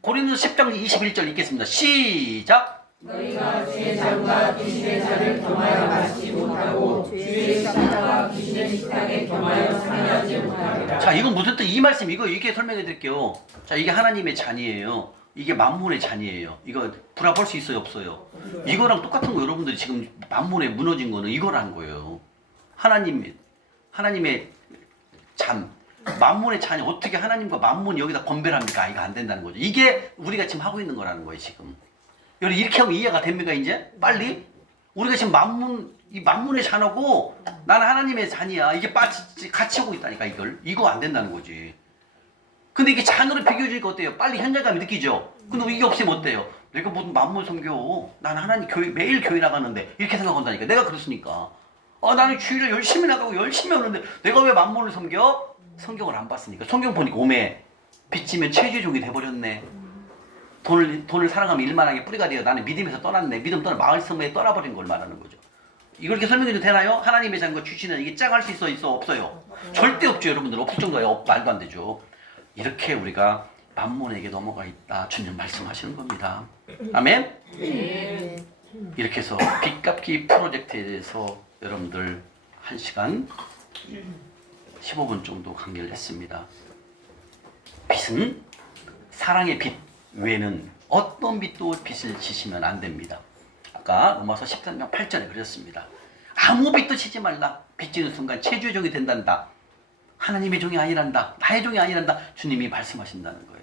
고린도서 10장 21절 읽겠습니다. 시작. 너희가 주의 잔과 귀신의 잔을 겸하여 마시지 못하고 주의 식탁과 귀신의 식탁에 겸하여 상하지 못하리라. 자 이건 무슨 뜻? 이 말씀 이게 설명해 드릴게요. 자 이게 하나님의 잔이에요. 이게 만문의 잔이에요. 이거 불합할 수 있어요 없어요? 이거랑 똑같은 거 여러분들이 지금 만문에 무너진 거는 이거라는 거예요. 하나님의 잔 만문의 잔이 어떻게 하나님과 만문이 여기다 건배합니까? 이거 안 된다는 거죠. 이게 우리가 지금 하고 있는 거라는 거예요 지금. 여러분 이렇게 하면 이해가 됩니까 이제? 빨리? 우리가 지금 이 만문의 잔하고 나는 하나님의 잔이야. 이게 같이 하고 있다니까 이거 안 된다는 거지. 근데 이게 잔으로 비교해주니까 어때요? 빨리 현장감이 느끼죠? 근데 이게 없으면 어때요? 내가 무슨 만문 섬겨. 나는 하나님 매일 교회 나가는데 이렇게 생각한다니까. 내가 그렇으니까. 나는 주일을 열심히 나가고 열심히 오는데 내가 왜 만문을 섬겨? 성경을 안 봤으니까. 성경 보니까 오메 빚지면 체주종이 돼버렸네. 돈을 사랑하면 일만하게 뿌리가 되어 나는 믿음에서 떠났네. 믿음 떠나 마을섬에 떠나버린 걸 말하는 거죠. 이걸 이렇게 설명해도 되나요? 하나님의 잔과 주시는 이게 짱할 수 있어 없어요? 절대 없죠 여러분들. 없을 정도예요. 말도 안 되죠. 이렇게 우리가 만문에게 넘어가 있다. 주님 말씀하시는 겁니다. 아멘? 이렇게 해서 빚 갚기 프로젝트에 대해서 여러분들 1시간 15분 정도 강의를 했습니다. 빚은 사랑의 빚 외에는 어떤 빚도 빚을 지시면 안 됩니다. 아까 로마서 13장 8절에 그랬습니다. 아무 빚도 지지 말라. 빚지는 순간 체주의 종이 된단다. 하나님의 종이 아니란다. 나의 종이 아니란다. 주님이 말씀하신다는 거예요.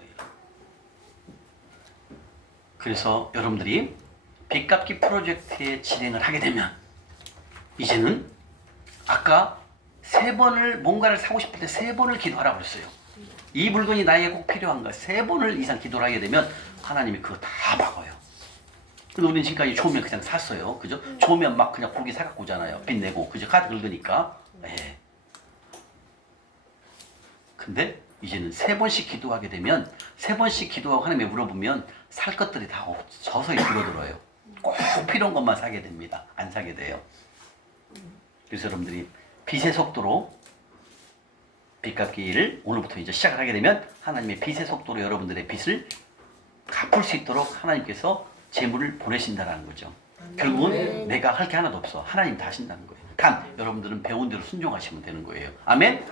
그래서 여러분들이 빚 갚기 프로젝트의 진행을 하게 되면 이제는 아까 3번을 뭔가를 사고 싶을 때 3번을 기도하라고 그랬어요. 이 물건이 나에게 꼭 필요한가 3번을 이상 기도를 하게 되면 하나님이 그거 다 막아요. 근데 우리는 지금까지 좋으면 그냥 샀어요. 그죠? 좋으면 막 그냥 고기 사갖고 오잖아요. 빚 내고. 그죠? 카드 긁으니까. 네. 근데 이제는 3번씩 기도하게 되면 3번씩 기도하고 하나님에 물어보면 살 것들이 다 서서히 줄어들어요. 꼭 필요한 것만 사게 됩니다. 안 사게 돼요. 그래서 여러분들이 빚의 속도로 빚 갚기를 오늘부터 이제 시작을 하게 되면 하나님의 빚의 속도로 여러분들의 빚을 갚을 수 있도록 하나님께서 재물을 보내신다는 거죠. 결국은 내가 할 게 하나도 없어. 하나님 다 하신다는 거예요. 단 여러분들은 배운 대로 순종하시면 되는 거예요. 아멘?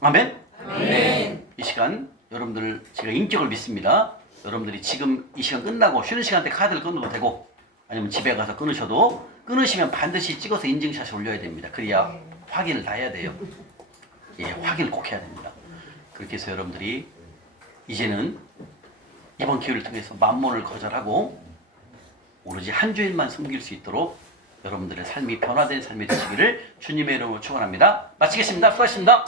아멘? 아멘? 이 시간 여러분들 제가 인격을 믿습니다. 여러분들이 지금 이 시간 끝나고 쉬는 시간 때 카드를 끊어도 되고 아니면 집에 가서 끊으셔도 끊으시면 반드시 찍어서 인증샷을 올려야 됩니다. 그래야 확인을 다 해야 돼요. 예, 확인을 꼭 해야 됩니다. 그렇게 해서 여러분들이 이제는 이번 기회를 통해서 만몬을 거절하고 오로지 한 주일만 섬길 수 있도록 여러분들의 삶이 변화된 삶이 되시기를 주님의 이름으로 축원합니다. 마치겠습니다. 수고하셨습니다.